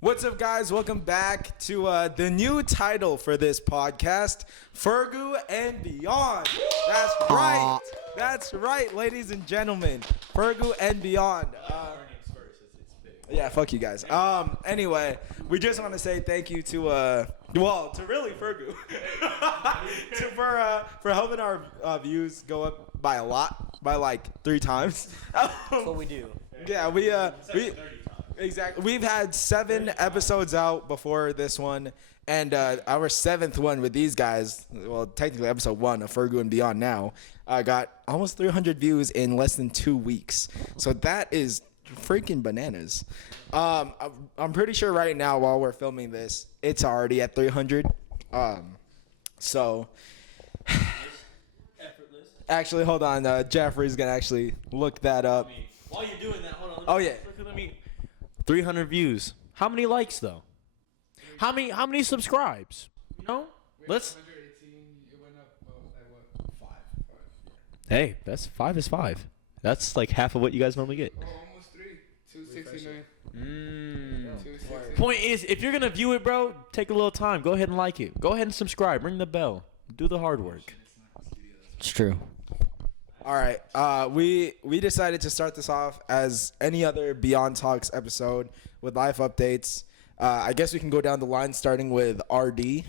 What's up, guys? Welcome back to the new title for this podcast, Fergu and Beyond. That's right. That's right, ladies and gentlemen. Fergu and Beyond. Yeah, fuck you guys. Anyway, we just want to say thank you to really Fergu for helping our views go up by a lot, by like 3 times. That's what we do. Yeah, we exactly. We've had 7 episodes out before this one, and our 7th one with these guys. Well, technically episode 1 of Fergu and Beyond now got almost 300 views in less than 2 weeks. So that is freaking bananas. I'm pretty sure right now while we're filming this, it's already at 300. So actually, hold on. Jeffrey's gonna actually look that up. While you're doing that, hold on. Oh yeah. Let me 300 views. How many likes though? How many subscribes? You know? Let's. It went up like what? 5. Hey, that's 5 is 5. That's like half of what you guys normally get. Oh, almost 3. 269. 260. Point is, if you're gonna view it, bro, take a little time. Go ahead and like it. Go ahead and subscribe. Ring the bell. Do the hard work. It's true. All right. We decided to start this off as any other Beyond Talks episode with life updates. I guess we can go down the line starting with RD.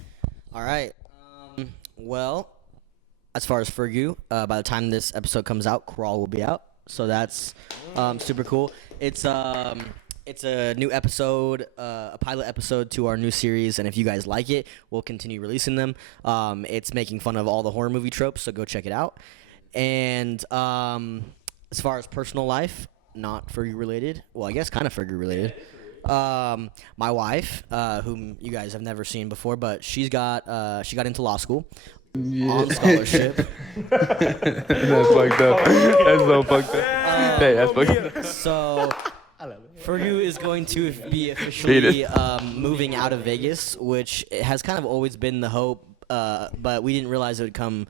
All right. Well, as far as Fergu, by the time this episode comes out, Crawl will be out. So that's super cool. It's a new episode, a pilot episode to our new series, and if you guys like it, we'll continue releasing them. It's making fun of all the horror movie tropes, so go check it out. And as far as personal life, not Fergu related. Well, I guess kind of Fergu related. My wife, whom you guys have never seen before, but she got into law school on scholarship. That's fucked up. That's so fucked up. Hey, that's fucked up. So Fergu is going to be officially moving out of Vegas, which has kind of always been the hope, but we didn't realize it would come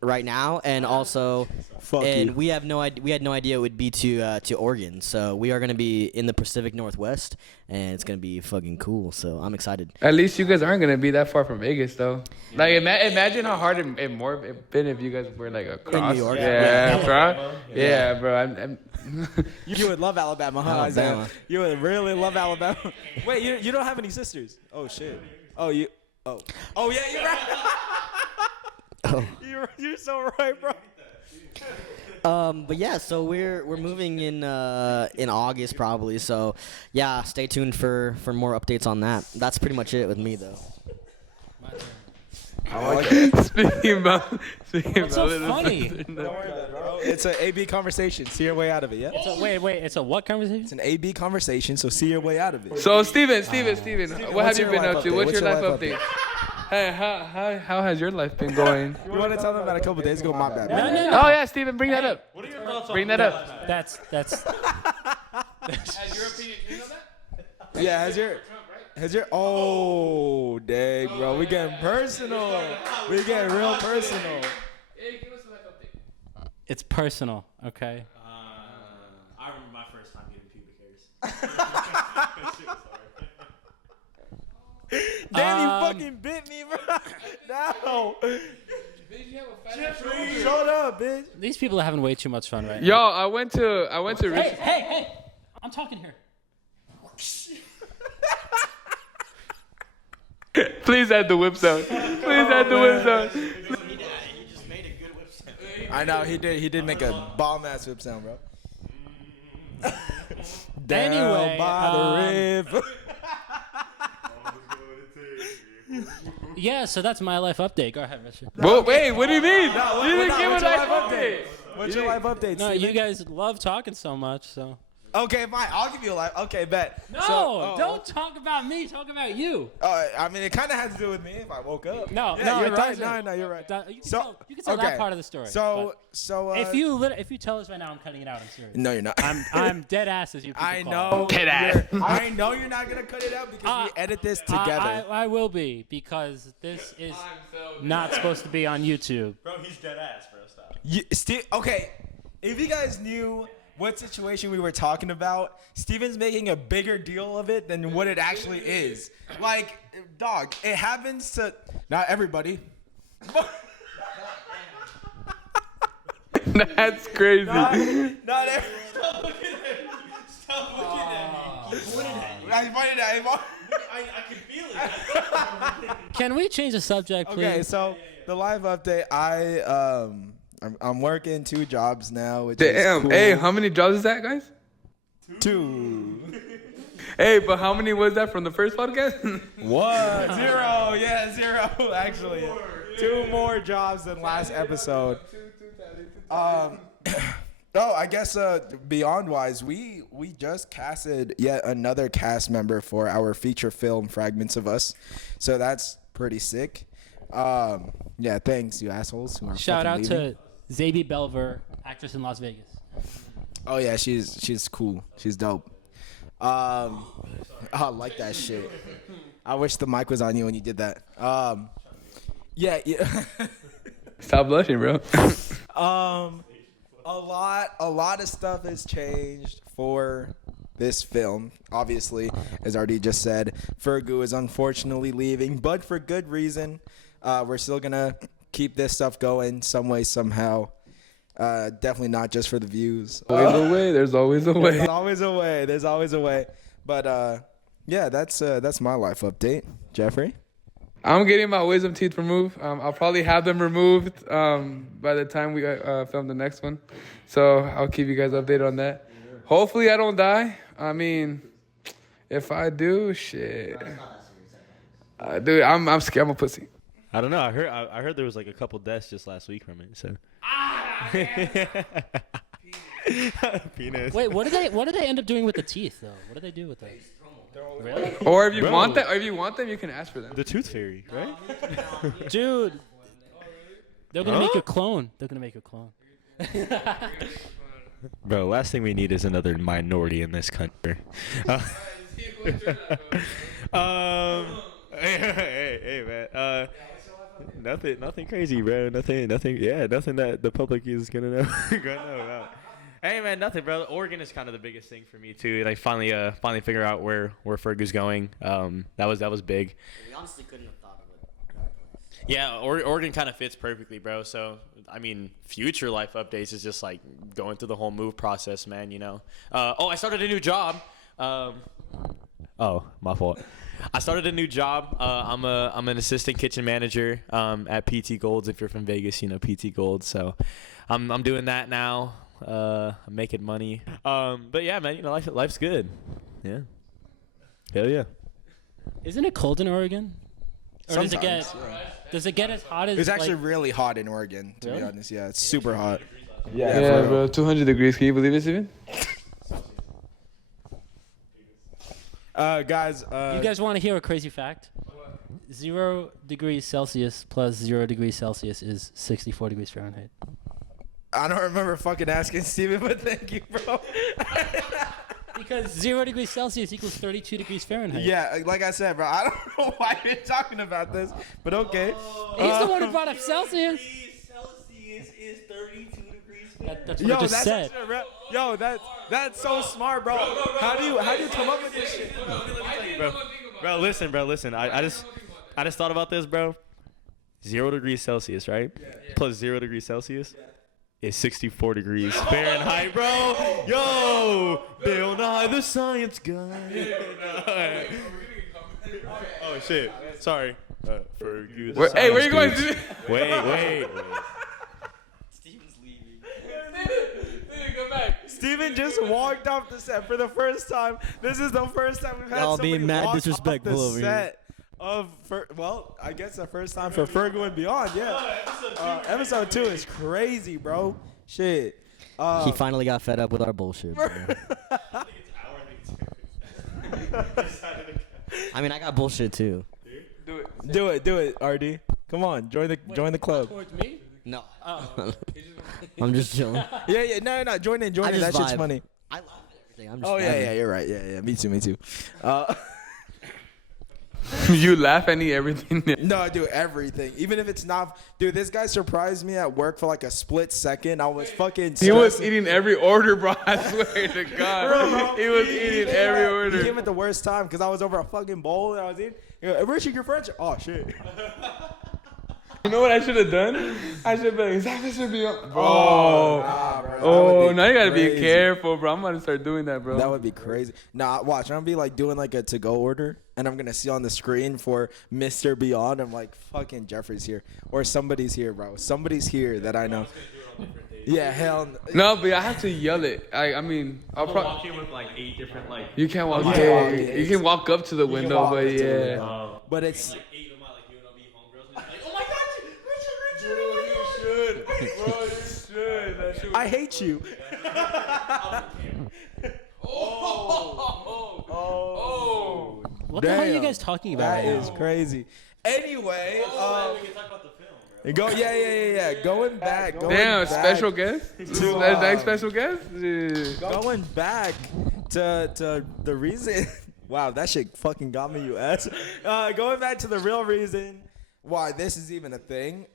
right now, and also, we had no idea it would be to Oregon. So we are gonna be in the Pacific Northwest, and it's gonna be fucking cool. So I'm excited. At least you guys aren't gonna be that far from Vegas, though. Like, imagine how hard it more been if you guys were like across. New York. Yeah, bro. Yeah, bro. I'm You would love Alabama, huh? Alabama. Isaiah? You would really love Alabama. Wait, you don't have any sisters? Oh shit. Oh yeah, you're right. Oh. You're so right, bro. But yeah, so we're moving in August probably. So yeah, stay tuned for more updates on that. That's pretty much it with me though. speaking about. What's so funny? Don't worry about it, bro. It's an A/B conversation. See your way out of it, yeah? Wait. It's a what conversation? It's an A/B conversation, so see your way out of it. So Steven, what have what's you your been life up to? update? What's your life update? Hey, how has your life been going? You want to tell them that a couple days ago? My bad. No. Oh yeah, Steven, bring that up. What are your thoughts Bring that up. That's. Has your opinion changed on that? Yeah, has your oh dang, bro, we getting personal. We getting real personal. Hey, give us a life update. It's personal, okay? I remember my first time getting pubic hairs. That shit was hard. Damn, you fucking bit me, bro. No. Jeffrey, shut up, bitch. These people are having way too much fun right Yo, now. I went to Hey! I'm talking here. Please add the whip sound. Please add the whip sound. He just made a good website. I know he did. He did make a bomb ass whip sound, bro. Down Anyway, by the river. Yeah, so that's my life update. Go ahead, Richard. Whoa, wait, what do you mean? No, You didn't give a what's your life update. What's your life update? No, Steven? you guys love talking so much, so. Okay, fine. I'll give you a life. Okay, bet. No, don't talk about me. Talk about you. I mean, it kind of has to do with me if I woke up. No, yeah, no, you're it right. doesn't. No, you're right. You can tell okay. that part of the story. So, if you tell us right now, I'm cutting it out. I'm serious. no, you're not. I'm dead ass as you people I call know. it. Dead ass. I know you're not gonna cut it out because we edit this together. I will be, because this is not supposed to be on YouTube. Bro, he's dead ass, bro. Stop. Okay, if you guys knew what situation we were talking about, Steven's making a bigger deal of it than what it actually is. Like, dog, it happens to not everybody. That's crazy. Not everybody. Stop looking at me. Stop looking at me. He pointed at you. I pointed at him. I can feel it. Can we change the subject, please? Okay, so the live update, I'm working 2 jobs now, which Damn. is cool. Hey, how many jobs is that, guys? 2. Hey, but how many was that from the first podcast? What? 0. Yeah, 0. Actually, 2 more jobs than last episode. Oh, I guess beyond wise, we just casted yet another cast member for our feature film Fragments of Us, so that's pretty sick. Yeah, thanks you assholes who are Shout out fucking leaving. to Zabi Belver, actress in Las Vegas. Oh yeah, she's cool. She's dope. I like that shit. I wish the mic was on you when you did that. Yeah. Stop blushing, bro. A lot of stuff has changed for this film. Obviously, as RD just said, Fergu is unfortunately leaving, but for good reason. We're still gonna keep this stuff going some way, somehow. Definitely not just for the views. Always a way. There's always a way. There's always a way. There's always a way. But yeah, that's my life update. Jeffrey? I'm getting my wisdom teeth removed. I'll probably have them removed by the time we film the next one. So I'll keep you guys updated on that. Hopefully I don't die. I mean, if I do, shit. Dude, I'm scared. I'm a pussy. I don't know. I heard there was like a couple deaths just last week from it. So. Penis. Wait, what did they end up doing with the teeth though? What did they do with those? Really? Or if you want them, you can ask for them. The Tooth Fairy, right? Dude, they're gonna make a clone. They're gonna make a clone. Bro, last thing we need is another minority in this country. Hey, man. Nothing crazy, bro. Nothing that the public is gonna know about. Hey, man, nothing, bro. Oregon is kind of the biggest thing for me too. Like finally figure out where Fergu's going. That was big. We honestly couldn't have thought of it. Yeah, Oregon kind of fits perfectly, bro. So, I mean, future life updates is just like going through the whole move process, man, you know. I started a new job. Oh, my fault. I started a new job. I'm an assistant kitchen manager at PT Gold's. If you're from Vegas, you know PT Gold. So, I'm doing that now. I'm making money. But yeah, man, you know, life's good. Yeah. Hell yeah. Isn't it cold in Oregon? Or Sometimes, does it get as hot as? It's actually like, really hot in Oregon, to be honest. Yeah, it's super hot. Yeah, bro. 200 degrees. Can you believe it, Steven? Guys. you guys want to hear a crazy fact? 0 degrees Celsius plus 0 degrees Celsius is 64 degrees Fahrenheit. I don't remember fucking asking Steven, but thank you, bro. Because 0 degrees Celsius equals 32 degrees Fahrenheit. Yeah, like I said, bro, I don't know why you're talking about this, but okay. He's the one who brought up Celsius. Celsius is 32 degrees. That's what I just said. Yo, that's so smart, bro. How do you come up with this shit? Bro, listen. I just thought about this, bro. 0 degrees Celsius, right? Plus 0 degrees Celsius is 64 degrees Fahrenheit, bro. Yo, Bill Nye the Science Guy. Oh shit. Sorry. Fergu the Hey, where Science you going? Dude. Wait. Steven's leaving. Steven, come back. Steven just walked off the set for the first time. This is the first time we've had Y'all somebody being mad walk disrespectful off the over here. set well, I guess the first time for Fergu and Beyond, yeah. Episode 2 is crazy, bro. Shit. He finally got fed up with our bullshit. Bro. I mean, I got bullshit too. Do it, RD. Come on, join the club. Towards me? No. I'm just chilling. Yeah, no, join in. I just That shit's vibe. funny. I love everything. I'm just Oh vibing. yeah, you're right. Yeah, me too. You laugh and eat everything. No, I do everything. Even if it's not. Dude, this guy surprised me at work for like a split second. I was fucking He was stressing. eating every order, bro. I swear to God. Bro, He was eating every He order. came at the worst time because I was over a fucking bowl and I was eating. You know, Richie, your French? Oh, shit. You know what I should have done? I should be like, is that Mr. Beyond? Bro. Nah, bro, that Oh, would be now you gotta be crazy. careful, bro. I'm gonna start doing that, bro. That would be crazy. Nah, watch. I'm gonna be like doing like a to-go order, and I'm gonna see on the screen for Mr. Beyond. I'm like, fucking Jeffrey's here, or somebody's here, bro. Somebody's here that I know. Yeah, hell. No, but I have to yell it. I mean, I'll probably. walk in with like 8 different like. You can't walk. You can't walk in. in. You can walk up to the window, walk but up to the yeah. window. But it's. 8 of my like you know me homegirls. Like, oh my god, Richard, You should, bro. You should. That shit. I hate you. Oh. What the hell are you Damn. guys talking about? That is crazy. Anyway, we can talk about the film, bro. go. Yeah. Going back. Damn, special guest. Next special guest. Yeah. Going back to the reason. Wow, that shit fucking got me, you ass. Going back to the real reason why this is even a thing.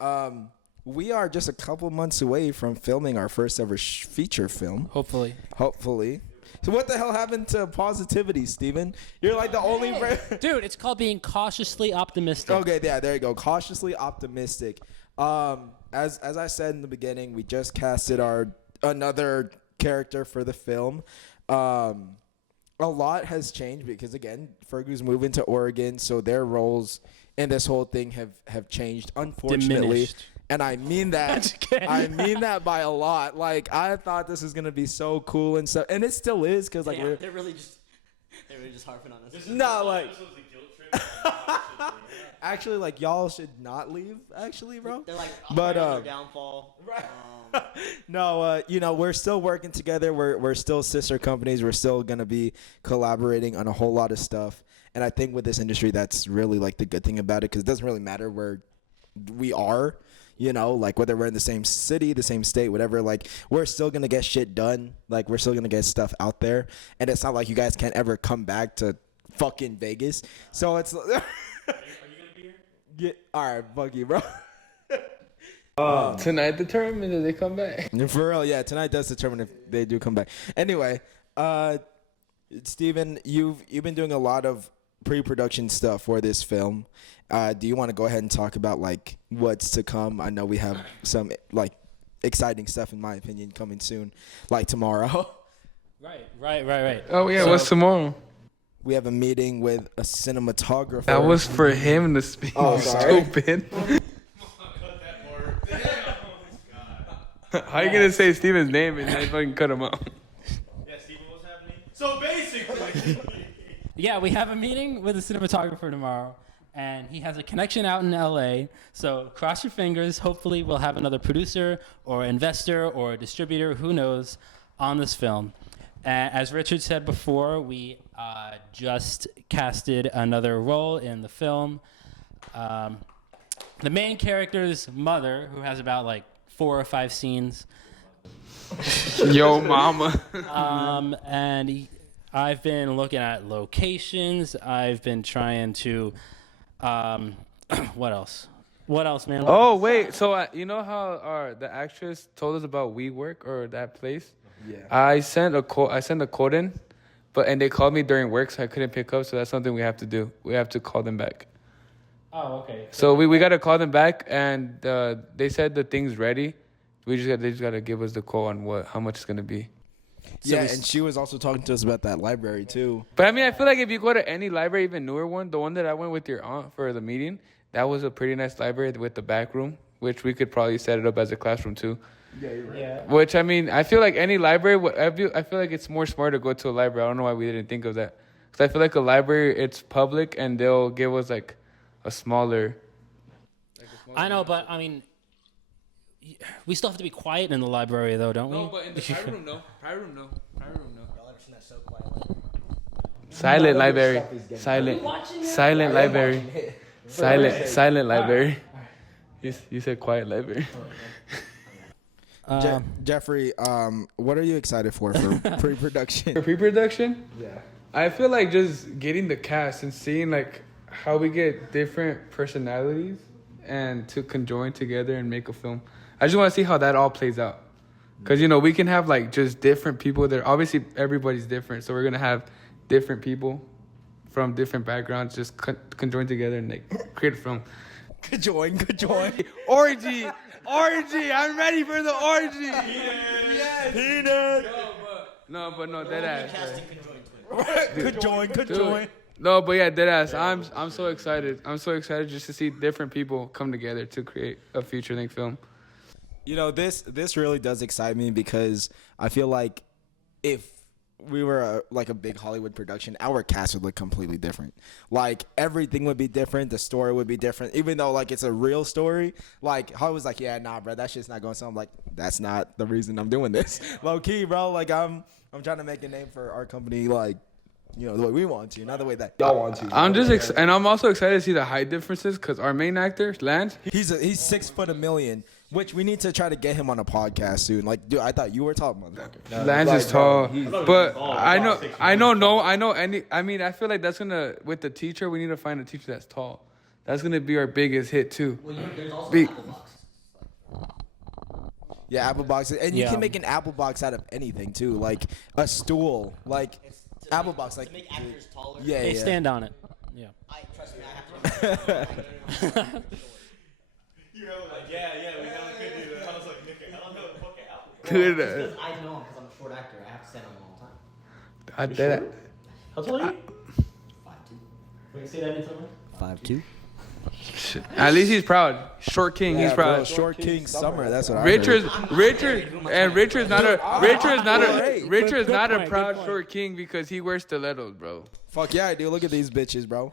We are just a couple months away from filming our first ever feature film. Hopefully. Hopefully. So what the hell happened to positivity, Steven? You're like the only. Dude, it's called being cautiously optimistic. Okay, yeah, there you go. Cautiously optimistic. As I said in the beginning, we just casted another character for the film. A lot has changed because again, Fergu's moving to Oregon, so their roles in this whole thing have changed, unfortunately. Diminished. And I mean that. I mean that by a lot. Like I thought this was gonna be so cool and stuff, and it still is because like They're really just harping on us. not like. This was a guilt trip. Actually, like y'all should not leave. Actually, bro. They're like, But, on their downfall. No, you know, we're still working together. We're still sister companies. We're still gonna be collaborating on a whole lot of stuff. And I think with this industry, that's really like the good thing about it, because it doesn't really matter where we are. You know, like whether we're in the same city, the same state, whatever, like we're still going to get shit done. Like we're still going to get stuff out there. And it's not like you guys can't ever come back to fucking Vegas. So it's. Are you going to be here? Yeah. All right. Fuck you, bro. Tonight determines if they come back. For real. Yeah. Tonight does determine if they do come back. Anyway, Steven, you've been doing a lot of pre-production stuff for this film. Do you want to go ahead and talk about like what's to come? I know we have some like exciting stuff, in my opinion, coming soon, like tomorrow. Right. Oh yeah, what's tomorrow? We have a meeting with a cinematographer. That was for him to speak. Oh, sorry. Stupid. How you gonna say Steven's name and then fucking cut him out? Yeah, Steven, what's happening? So basically. Yeah, we have a meeting with a cinematographer tomorrow, and he has a connection out in LA. So cross your fingers. Hopefully, we'll have another producer or investor or distributor, who knows, on this film. As Richard said before, we just casted another role in the film. The main character's mother, who has about like 4 or 5 scenes. Yo, mama. I've been looking at locations. I've been trying to, what else? What else, man? Oh wait, so you know how the actress told us about WeWork or that place? Yeah. I sent a code in, and they called me during work, so I couldn't pick up. So that's something we have to do. We have to call them back. Oh, okay. So we got to call them back, and they said the thing's ready. They just got to give us the quote on how much it's gonna be. Yeah, and she was also talking to us about that library too. But I mean, I feel like if you go to any library, even newer one, the one that I went with your aunt for the meeting, that was a pretty nice library with the back room, which we could probably set it up as a classroom too. Yeah, you're right. Yeah. Which, I mean, I feel like any library, I feel like it's more smart to go to a library. I don't know why we didn't think of that. Because I feel like a library, it's public, and they'll give us like a smaller. I know, but I mean, we still have to be quiet in the library, though, don't we? No, but in the private room, no. Private room, no. Y'all ever seen that so quiet? Silent library. Silent library. Silent library. You said quiet library. Jeffrey, what are you excited for pre-production? For pre-production? Yeah. I feel like just getting the cast and seeing like how we get different personalities and to conjoin together and make a film. I just want to see how that all plays out. Because, you know, we can have, like, just different people there. Obviously, everybody's different. So we're going to have different people from different backgrounds just conjoin together and, like, create a film. Conjoin. Orgy. I'm ready for the orgy. Yes. No, dead ass. Conjoin. No, but yeah, dead ass. I'm so excited. I'm so excited just to see different people come together to create a feature-length film. You know, this really does excite me because I feel like if we were like a big Hollywood production, our cast would look completely different. Like everything would be different. The story would be different. Even though like it's a real story, like Hollywood's like, yeah, nah, bro, that shit's not going. So I'm like, that's not the reason I'm doing this. Low key, bro. Like I'm trying to make a name for our company, like, you know, the way we want to, not the way that y'all want to. And I'm also excited to see the height differences because our main actor, Lance, he's 6'1", which we need to try to get him on a podcast soon. Like, dude, I thought you were tall, motherfucker. Lance is tall, but I feel like that's gonna, with the teacher, we need to find a teacher that's tall. That's gonna be our biggest hit too. Well, there's also an apple box. Yeah, apple boxes, and you can make an apple box out of anything too, like a stool, like apple box, like to make actors taller. Yeah, Hey, stand on it. Yeah. Trust me, I have to. You know, like, yeah, we know we could do that. I was like, nigga, I don't know the fucking apple. Dude, Because I know him because I'm a short actor. I have to stand on him all the time. I did it. How tall are you? 5'2". Wait, say that again, someone. 5'2". At least he's proud. Short king, he's proud. Bro, Short King Summer. That's what I heard. Richard's not Good a point, proud good point. short king because he wears stilettos, bro. Fuck yeah, I do. Look at these bitches, bro.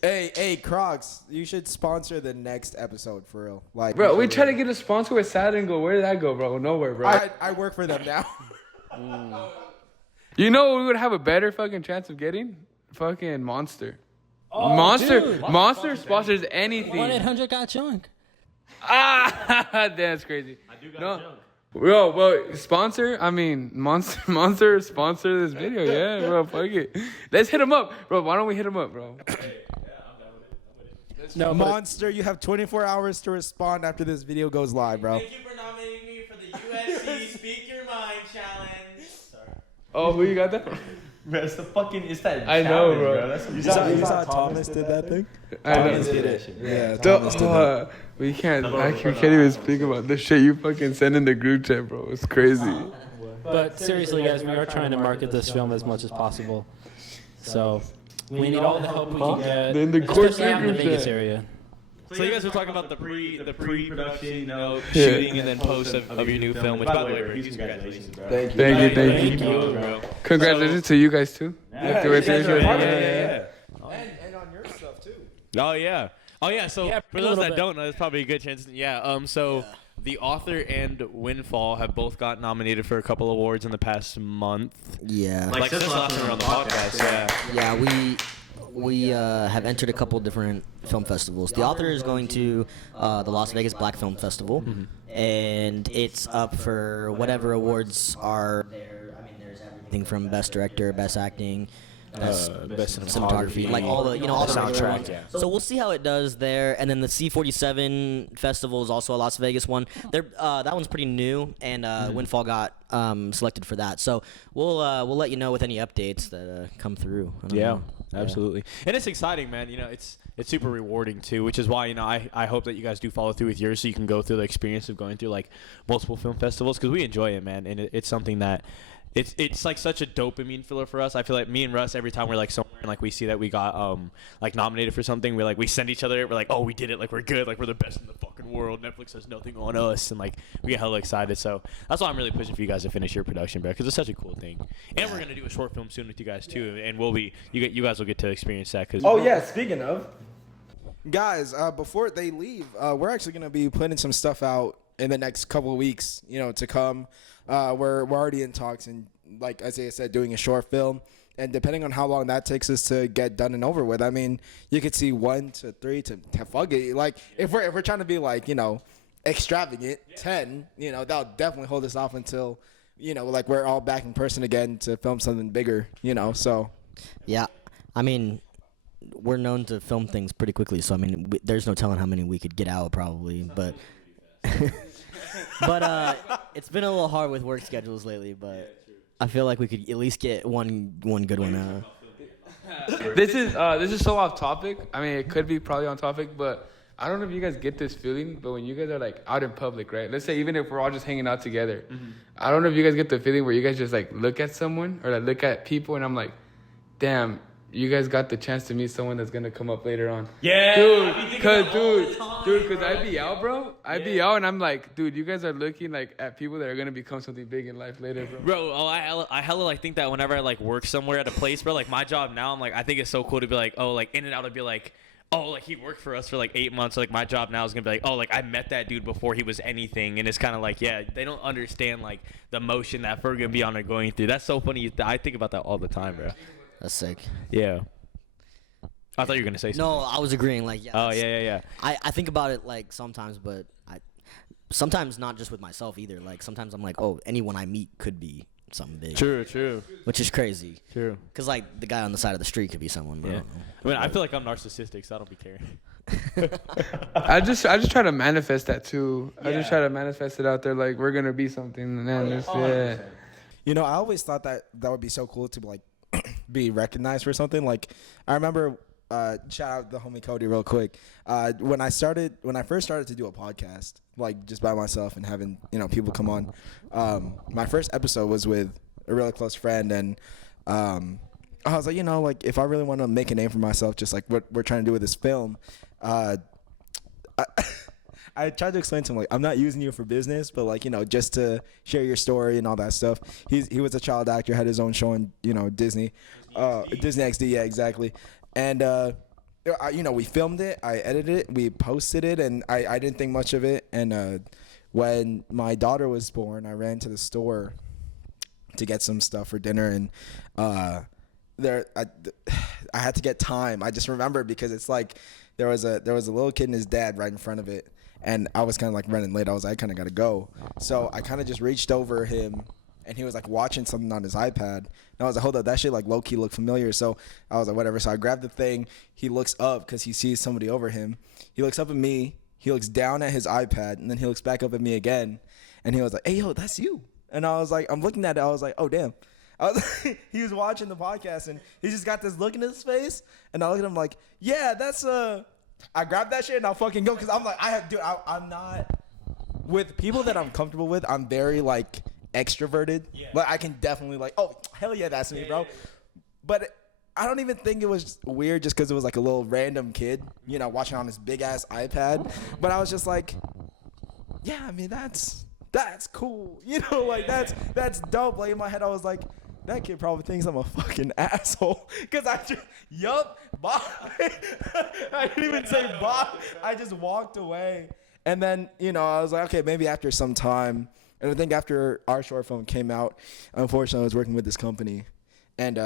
Hey, Crocs, you should sponsor the next episode for real. Like, Bro, we tried to get a sponsor with Saturn. Go, where did that go, bro? Nowhere, bro. I work for them now. You know what we would have a better fucking chance of getting? Fucking Monster. Oh, Monster sponsors anything. 1-800 got junk. That's crazy. I do got junk. Well, sponsor. I mean, Monster sponsor this video. Yeah, bro, fuck it. Let's hit him up, bro. Why don't we hit him up, bro? No, Monster, you have 24 hours to respond after this video goes live, bro. Thank you for nominating me for the USC Speak Your Mind Challenge. Sorry. Oh, who you got that from? Bro, it's that. I know, bro. That's You saw Thomas did that thing? I know. Yeah, Thomas did that. We can't even speak about the shit you fucking send in the group chat, bro. It's crazy. But seriously, guys, we are trying to market this film as much as possible. So we need all the help we can get, Then the court especially out in the group Vegas chat. area. So you guys were talking about the pre-production, you know, shooting and then post of your new film. Which, by the way, bro, huge congratulations, bro. Thank you. Thank you. bro. Congratulations to you guys too. Yeah, And on your stuff, too. Oh yeah. So Yeah, for a those little that bit. don't know, there's probably a good chance. Yeah. So the author and Windfall have both got nominated for a couple awards in the past month. Yeah. Like since last time we were on the podcast. Yeah. Yeah, we have entered a couple different film festivals. The author is going to the Las Vegas Black Film Festival, and it's up for whatever awards are there. I mean, there's everything from Best Director, Best Acting, Best Cinematography, like all the all the regular ones. yeah. So we'll see how it does there. And then the C47 Festival is also a Las Vegas one. That one's pretty new, and Windfall got selected for that. So we'll let you know with any updates that come through. I don't know. Absolutely. And it's exciting, man. You know, it's super rewarding too, which is why, you know, I hope that you guys do follow through with yours so you can go through the experience of going through like multiple film festivals, because we enjoy it, man. And it's something that it's like such a dopamine filler for us. I feel like me and Russ, every time we're like somewhere and like we see that we got like nominated for something, we send each other, we're like, oh, we did it, like we're good, like we're the best in the fucking world. Netflix has nothing on us, and like we get hella excited. So that's why I'm really pushing for you guys to finish your production, bro, because it's such a cool thing. And we're gonna do a short film soon with you guys too, and you guys will get to experience that. Cause Speaking of, guys, before they leave, we're actually gonna be putting some stuff out in the next couple of weeks, you know, to come. We're already in talks, and like Isaiah said, doing a short film. And depending on how long that takes us to get done and over with, I mean, you could see 1 to 3 to fuck it. Like if we're trying to be like, you know, extravagant, 10, you know, that'll definitely hold us off until, you know, like we're all back in person again to film something bigger, you know. So Yeah, I mean, we're known to film things pretty quickly. So I mean, there's no telling how many we could get out probably, but. But it's been a little hard with work schedules lately. But I feel like we could at least get one good one out. This is so off topic. I mean, it could be probably on topic, but I don't know if you guys get this feeling, but when you guys are like out in public, right? Let's say even if we're all just hanging out together, I don't know if you guys get the feeling where you guys just like look at someone or like look at people, and I'm like, damn, you guys got the chance to meet someone that's gonna come up later on. Yeah, dude, cause I'd be out, bro. I'd be out, and I'm like, dude, you guys are looking like at people that are gonna become something big in life later, bro. Bro, I hella like think that whenever I like work somewhere at a place, bro, like my job now, I'm like, I think it's so cool to be like, oh, like in and out, to be like, oh, like he worked for us for like 8 months. So, like my job now is gonna be like, oh, like I met that dude before he was anything, and it's kind of like, yeah, they don't understand like the motion that Fergu and Beyond are going through. That's so funny. I think about that all the time, bro. That's sick. Yeah. I thought you were gonna say something. No, I was agreeing. Like, yeah. Oh yeah. I think about it like sometimes, but sometimes not just with myself either. Like sometimes I'm like, oh, anyone I meet could be something big. True. Which is crazy. True. Cause like the guy on the side of the street could be someone. But Yeah. I don't know. I mean, I feel like I'm narcissistic, so I don't be caring. I just try to manifest that too. I just Yeah. try to manifest it out there, like we're gonna be something, and then yeah. You know, I always thought that would be so cool to like be recognized for something. Like I remember, shout out the homie Cody real quick. When I first started to do a podcast, like just by myself and having people come on, my first episode was with a really close friend, and I was like, like if I really want to make a name for myself, just like what we're trying to do with this film, I tried to explain to him, like, I'm not using you for business, but like, just to share your story and all that stuff. He was a child actor, had his own show on, Disney, Disney XD, yeah, exactly. And, we filmed it, I edited it, we posted it, and I didn't think much of it. And when my daughter was born, I ran to the store to get some stuff for dinner, and I had to get time. I just remembered because it's like there was a little kid and his dad right in front of it. And I was kind of like running late. I was like, I kind of got to go. So I kind of just reached over him, and he was like watching something on his iPad. And I was like, hold up, that shit like low key looked familiar. So I was like, whatever. So I grabbed the thing. He looks up because he sees somebody over him. He looks up at me. He looks down at his iPad, and then he looks back up at me again. And he was like, hey, yo, that's you. And I was like, I'm looking at it. I was like, oh, damn. He was watching the podcast, and he just got this look in his face. And I look at him like, yeah, that's I grabbed that shit and I'll fucking go, because I'm like, I'm not with people that I'm comfortable with. I'm very like extroverted. Yeah. Like I can definitely like, oh hell yeah, that's me, bro. But I don't even think it was weird just because it was like a little random kid, watching on his big ass iPad. But I was just like, yeah, I mean that's cool, like that's dope. Like in my head, I was like, that kid probably thinks I'm a fucking asshole. Because I just, bye. I didn't even say bye. I just walked away. And then, I was like, okay, maybe after some time. And I think after our short film came out, unfortunately, I was working with this company. And,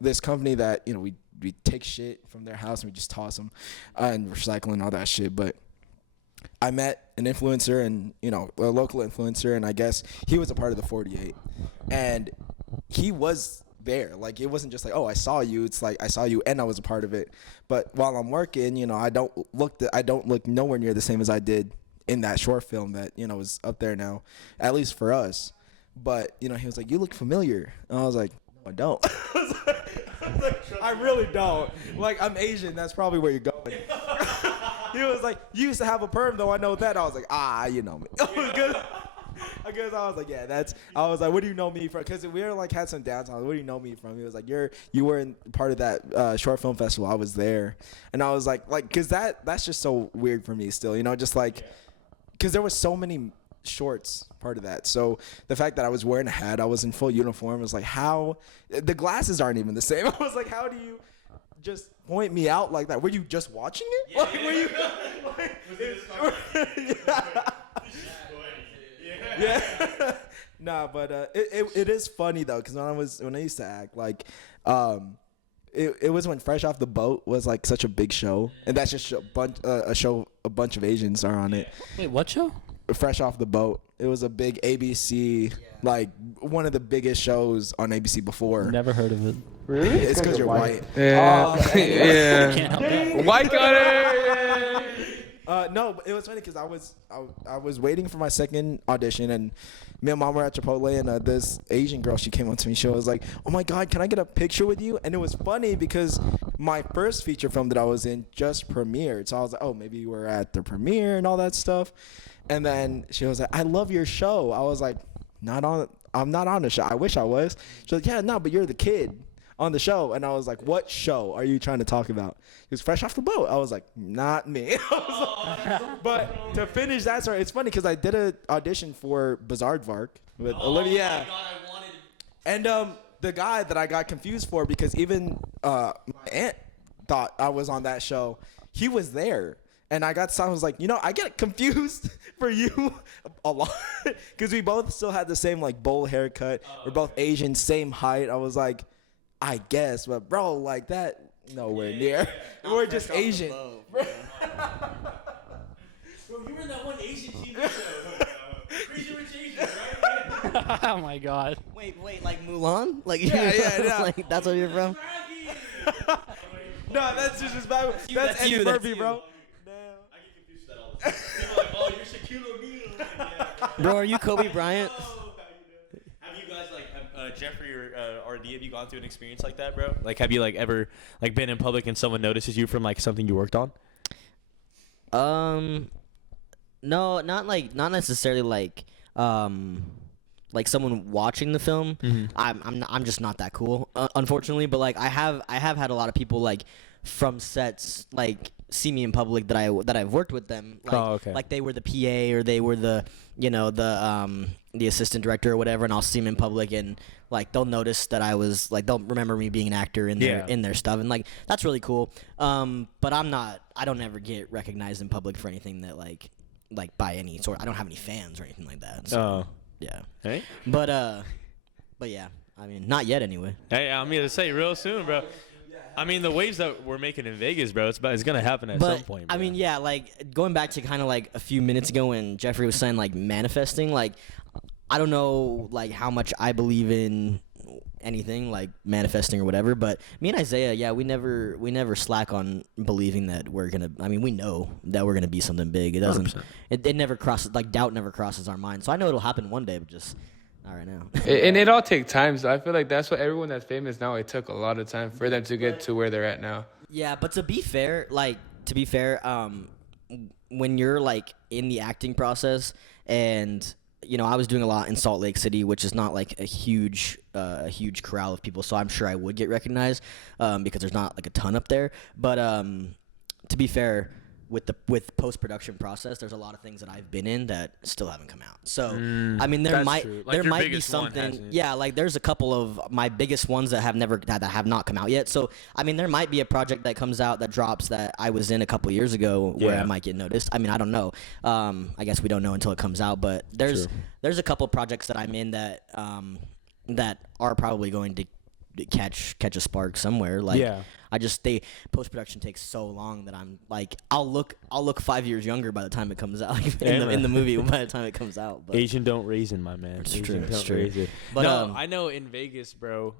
this company that, we take shit from their house and we just toss them and recycle and all that shit. But I met an influencer and, a local influencer. And I guess he was a part of the 48. And he was there. Like it wasn't just like, oh, I saw you. It's like I saw you and I was a part of it. But while I'm working, I don't look nowhere near the same as I did in that short film that is up there now, at least for us. But he was like, you look familiar. And I was like, no, I don't. I really don't. Like I'm Asian. That's probably where you're going. He was like, you used to have a perm though. I know that. I was like, you know me. I guess I was like, yeah, I was like, what do you know me from? Because we were like, had some downtime. What do you know me from? He was like, you were in part of that short film festival. I was there. And I was like, because that's just so weird for me still, just like, because there was so many shorts part of that. So the fact that I was wearing a hat, I was in full uniform, was like, how, the glasses aren't even the same. I was like, how do you just point me out like that? Were you just watching it? Yeah, like, were you? Yeah. Nah, but it is funny though, because when I used to act, like it was when Fresh Off the Boat was like such a big show, and that's just a bunch of Asians are on it. Wait, what show? Fresh Off the Boat. It was a big ABC, like one of the biggest shows on ABC before. Never heard of it. Really? It's because you're white. Yeah. Can't Yeah. help that. White Gunner. No, but it was funny because I was waiting for my second audition, and me and mom were at Chipotle, and this Asian girl, she came up to me. She was like, "Oh my God, can I get a picture with you?" And it was funny because my first feature film that I was in just premiered, so I was like, "Oh, maybe we're at the premiere and all that stuff." And then she was like, "I love your show." I was like, I'm not on the show. I wish I was." She's like, "Yeah, no, but you're the kid on the show." And I was like, "What show are you trying to talk about?" He was Fresh Off the Boat. I was like, "Not me." But to finish that story, it's funny because I did an audition for Bizarre with Olivia. And the guy that I got confused for, because even my aunt thought I was on that show, he was there. And I was like, I get confused for you a lot because we both still had the same like bowl haircut. We're both Asian, same height. I was like, I guess, but bro, like that, nowhere near. We're just Asian. Bro, you were in that one Asian TV show. Crazy Rich Asians, right? Oh my God. Wait, like Mulan? Like Yeah. like that's where you're from? No, that's just bad. That's that's Eddie you, that's Murphy, you. bro. I get confused with that all the time. People are like, oh, you're Shaquille O'Neal. Like, yeah. Bro, are you Kobe Bryant? Have you guys Jeffrey or RD, have you gone through an experience like that, bro? Like, have you ever been in public and someone notices you from something you worked on? No, not necessarily like someone watching the film. Mm-hmm. I'm just not that cool, unfortunately. But I have had a lot of people from sets see me in public that I've worked with them. Okay. Like they were the PA or they were the the assistant director or whatever, and I'll see them in public and they'll notice that I was they'll remember me being an actor in their stuff, and that's really cool. But I don't ever get recognized in public for anything that by any sort. I don't have any fans or anything like that. So, yeah. Hey. But yeah. I mean, not yet anyway. Hey, I'm gonna say real soon, bro. I mean, the waves that we're making in Vegas, bro, it's gonna happen at some point, bro. I mean, yeah, going back to kind of a few minutes ago when Jeffrey was saying manifesting, I don't know how much I believe in anything manifesting or whatever, but me and Isaiah, yeah, we never slack on believing that we're gonna. I mean, we know that we're gonna be something big. It doesn't. It never crosses doubt never crosses our mind. So I know it'll happen one day, but just. Not right now. And it all takes time. So I feel like that's what everyone that's famous now, it took a lot of time for them to get to where they're at now. Yeah, but to be fair, when you're in the acting process, and I was doing a lot in Salt Lake City, which is not a huge corral of people, so I'm sure I would get recognized because there's not a ton up there. But to be fair, with post-production process, there's a lot of things that I've been in that still haven't come out. So I mean, there might be something. Yeah, there's a couple of my biggest ones that have not come out yet. So I mean, there might be a project that comes out that drops that I was in a couple years ago where I might get noticed. I mean, I don't know. I guess we don't know until it comes out. But there's a couple projects that I'm in that are probably going to catch a spark somewhere. Post-production takes so long that I'm I'll look 5 years younger by the time it comes out in the movie by the time it comes out. But Asian don't raisin, my man. It's Asian true. don't It's true. raisin. But, no, I know in Vegas, bro.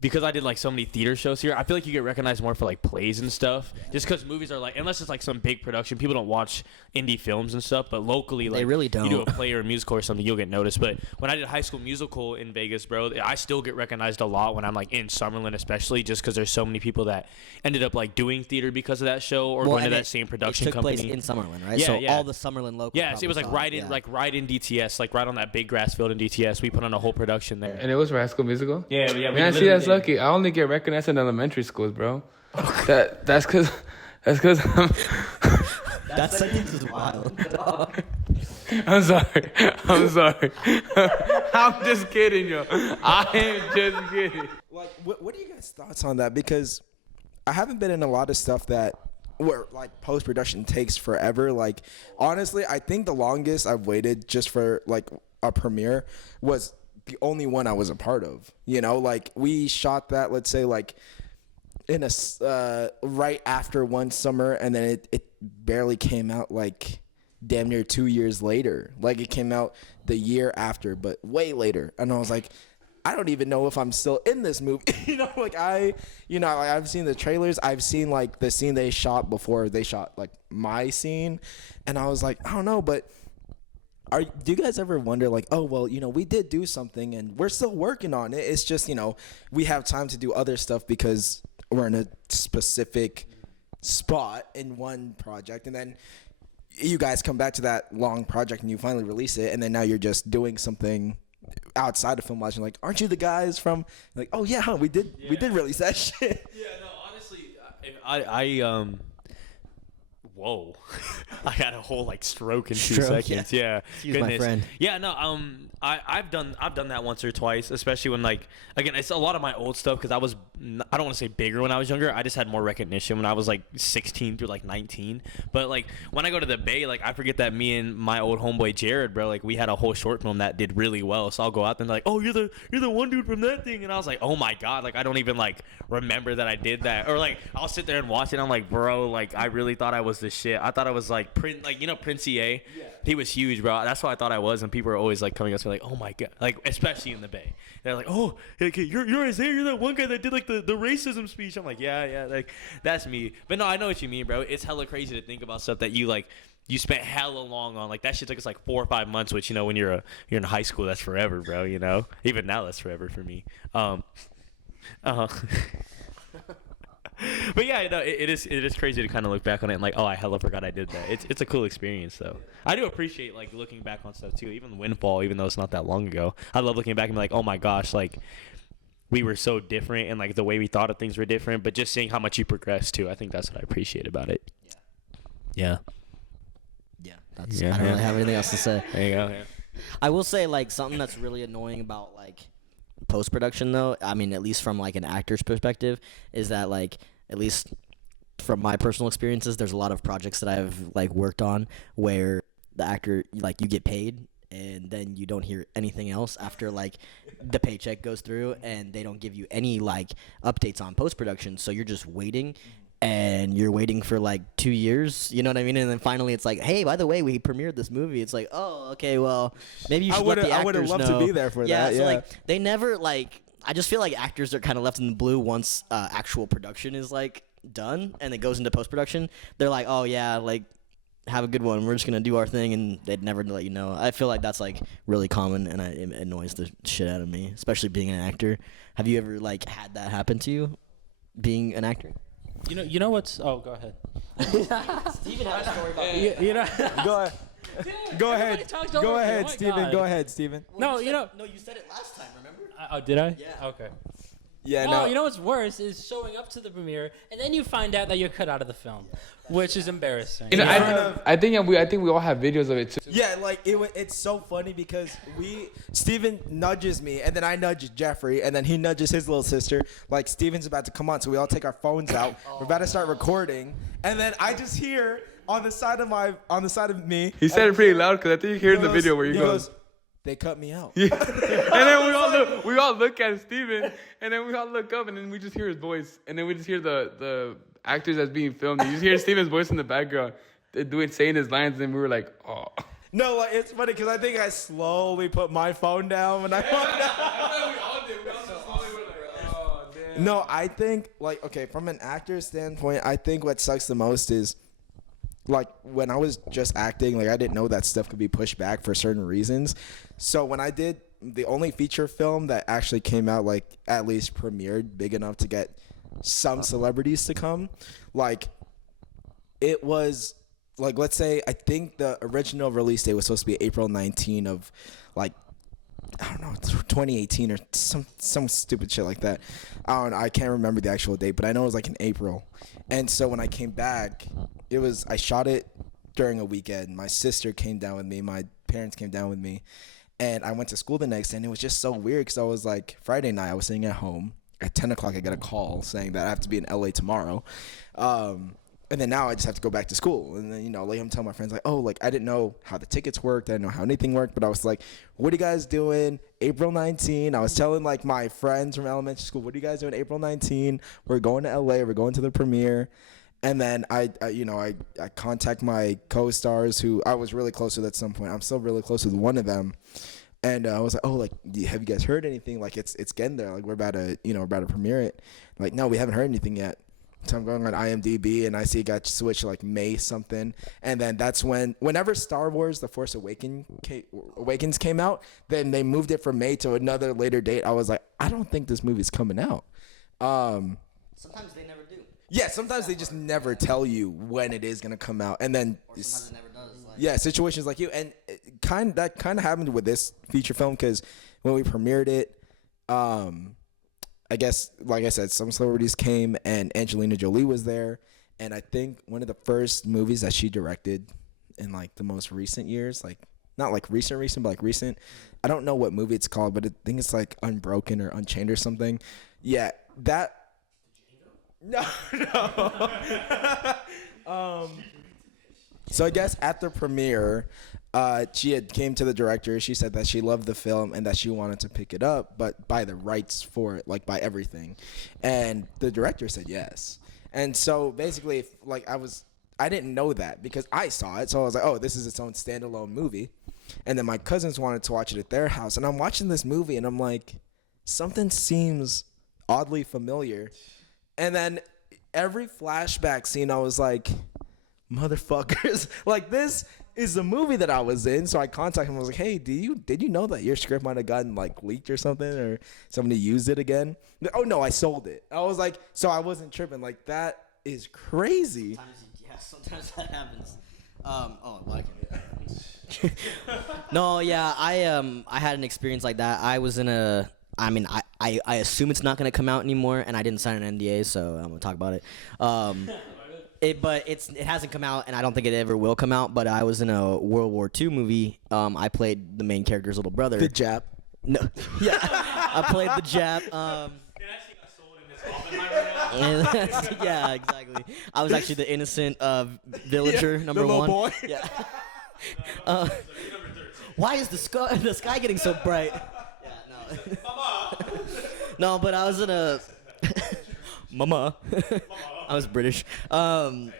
Because I did so many theater shows here, I feel like you get recognized more for plays and stuff. Just because movies are unless it's some big production, people don't watch indie films and stuff. But locally, They really don't. You do a play or a musical or something, you'll get noticed. But when I did High School Musical in Vegas, bro, I still get recognized a lot when I'm in Summerlin, especially just because there's so many people that ended up doing theater because of that show or going to that same production it took company. place in Summerlin, right? Yeah, so yeah. all the Summerlin locals. Yeah, so it was right in DTS, right on that big grass field in DTS. We put on a whole production there. And it was for High School Musical? Yeah. Man, see, that's lucky. I only get recognized in elementary schools, bro. That's because I'm... That sentence is wild. I'm sorry. I'm just kidding, yo. I am just kidding. What are you guys' thoughts on that? Because I haven't been in a lot of stuff where post-production takes forever. Honestly, I think the longest I've waited just for a premiere was the only one I was a part of. We shot that, let's say in a right after one summer, and then it barely came out damn near 2 years later. Like it came out the year after, but way later. And I was like, I don't even know if I'm still in this movie. I've seen the trailers. I've seen like the scene they shot before they shot like my scene. And I was like, I don't know, but do you guys ever wonder like, oh, well, we did do something and we're still working on it. It's just, we have time to do other stuff because we're in a specific spot in one project. And then you guys come back to that long project and you finally release it. And then now you're just doing something outside of film watching, like, aren't you the guys from like, oh yeah, we did release that shit. Yeah, no, honestly, I whoa, I had a whole like stroke in 2 seconds. Yeah, Excuse my friend. Yeah, no, I've done that once or twice, especially when like, again, it's a lot of my old stuff because I don't want to say bigger when I was younger. I just had more recognition when I was like 16 through like 19. But like when I go to the Bay, like I forget that me and my old homeboy Jared, bro, like we had a whole short film that did really well. So I'll go out there and like, oh, you're the one dude from that thing, and I was like, oh my god, like I don't even like remember that I did that, or like I'll sit there and watch it. And I'm like, bro, like I really thought I was the shit. I thought I was like Prince EA. Yeah. He was huge, bro. That's what I thought I was, and people are always like coming up to me like, oh my god, like especially in the Bay, they're like, oh, okay, you're Isaiah, you're that one guy that did like the racism speech. I'm like, yeah, like that's me. But no, I know what you mean, bro. It's hella crazy to think about stuff that you spent hella long on. Like that shit took us like 4 or 5 months, which when you're in high school, that's forever, bro. Even now that's forever for me. But yeah, no, it is crazy to kind of look back on it and like, oh, I hella forgot I did that. It's a cool experience though. I do appreciate like looking back on stuff too, even Windfall, even though it's not that long ago. I love looking back and be like, oh my gosh, like we were so different and like the way we thought of things were different, but just seeing how much you progressed too, I think that's what I appreciate about it. Yeah. I don't really have anything else to say. There you go. Yeah. I will say like something that's really annoying about like post-production though, I mean at least from like an actor's perspective, is that like at least from my personal experiences, there's a lot of projects that I've like worked on where the actor, like, you get paid and then you don't hear anything else after like the paycheck goes through, and they don't give you any like updates on post-production, so you're just waiting. And you're waiting for like 2 years, you know what I mean? And then finally it's like, hey, by the way, we premiered this movie. It's like, oh, okay, well, maybe you should let the actors know. I would have loved to be there for that. So like they never like, I just feel like actors are kind of left in the blue once actual production is like done and it goes into post-production. They're like, oh yeah, like have a good one. We're just gonna do our thing, and they'd never let you know. I feel like that's like really common, and it annoys the shit out of me, especially being an actor. Have you ever like had that happen to you, being an actor? You know what's? Oh, go ahead. Steven had a story about Go ahead. Dude, Go ahead. Go ahead, my Steven. God. Go ahead, Steven. No, you said it last time. Remember? Oh, did I? Yeah. Okay. Yeah. Oh, No. you know what's worse is showing up to the premiere and then you find out that you're cut out of the film, which is embarrassing. I think we all have videos of it too. Yeah, like it's so funny because Steven nudges me, and then I nudge Jeffrey, and then he nudges his little sister. Like Steven's about to come on, so we all take our phones out. We're about to start recording, and then I just hear on the side of me. He said it pretty loud because I think you hear in the video where he goes, they cut me out. Yeah. And then we all look at Steven, and then we all look up, and then we just hear his voice, and then we just hear the actors that's being filmed. You just hear Steven's voice in the background, saying his lines, and we were like, oh. No, like, it's funny because I think I slowly put my phone down when I walked out. We all did. We all slowly were like, oh, damn. No, I think, like, okay, from an actor's standpoint, I think what sucks the most is, like, when I was just acting, like, I didn't know that stuff could be pushed back for certain reasons. So when I did the only feature film that actually came out, like, at least premiered big enough to get some celebrities to come, like, it was, like, let's say, I think the original release date was supposed to be April 19 of, like, I don't know, 2018 or some stupid shit like that. I don't know. I can't remember the actual date, but I know it was like in April. And so when I came back, I shot it during a weekend. My sister came down with me. My parents came down with me. And I went to school the next day, and it was just so weird because I was like, Friday night, I was sitting at home. At 10 o'clock, I get a call saying that I have to be in LA tomorrow. And then now I just have to go back to school. And then, like, I'm telling my friends, like, oh, like, I didn't know how the tickets worked. I didn't know how anything worked. But I was like, what are you guys doing April 19? I was telling, like, my friends from elementary school, what are you guys doing April 19? We're going to LA. We're going to the premiere. And then I contact my co-stars who I was really close with at some point. I'm still really close with one of them. And I was like, oh, like, have you guys heard anything? Like, it's getting there. Like, we're about to premiere it. Like, no, we haven't heard anything yet. So I'm going on IMDb and I see it got switched like May something. And then that's whenever Star Wars The Force Awakens came out, then they moved it from May to another later date. I was like, I don't think this movie's coming out. Sometimes they never do. Yeah, sometimes they just never tell you when it is gonna come out, and then Or sometimes it never does. Like, yeah, situations like you, and that kind of happened with this feature film because when we premiered it, I guess like I said, some celebrities came and Angelina Jolie was there, and I think one of the first movies that she directed in like the most recent years, like not like recent, but like recent. I don't know what movie it's called, but I think it's like Unbroken or Unchained or something. Yeah, that. No. So I guess at the premiere, she had came to the director. She said that she loved the film and that she wanted to pick it up, but buy the rights for it, like buy everything. And the director said yes. And so basically, like I didn't know that because I saw it. So I was like, oh, this is its own standalone movie. And then my cousins wanted to watch it at their house. And I'm watching this movie and I'm like, something seems oddly familiar. And then every flashback scene, I was like, motherfuckers, like this is the movie that I was in. So I contacted him. I was like, hey, did you know that your script might have gotten like leaked or something, or somebody used it again? Oh no, I sold it. I was like, so I wasn't tripping. Like that is crazy. Sometimes that happens. No, yeah, I had an experience like that. I was in a. I mean, I assume it's not gonna come out anymore, and I didn't sign an NDA, so I'm gonna talk about it. It hasn't come out, and I don't think it ever will come out. But I was in a World War II movie. I played the main character's little brother. The Jap. No, yeah, I played the Jap. It actually got sold in this Oppenheimer. Yeah, exactly. I was actually the innocent villager, number the little one. boy. Yeah. Why is the sky getting so bright? Yeah, no. No, but I was in a Mama. I was British. No,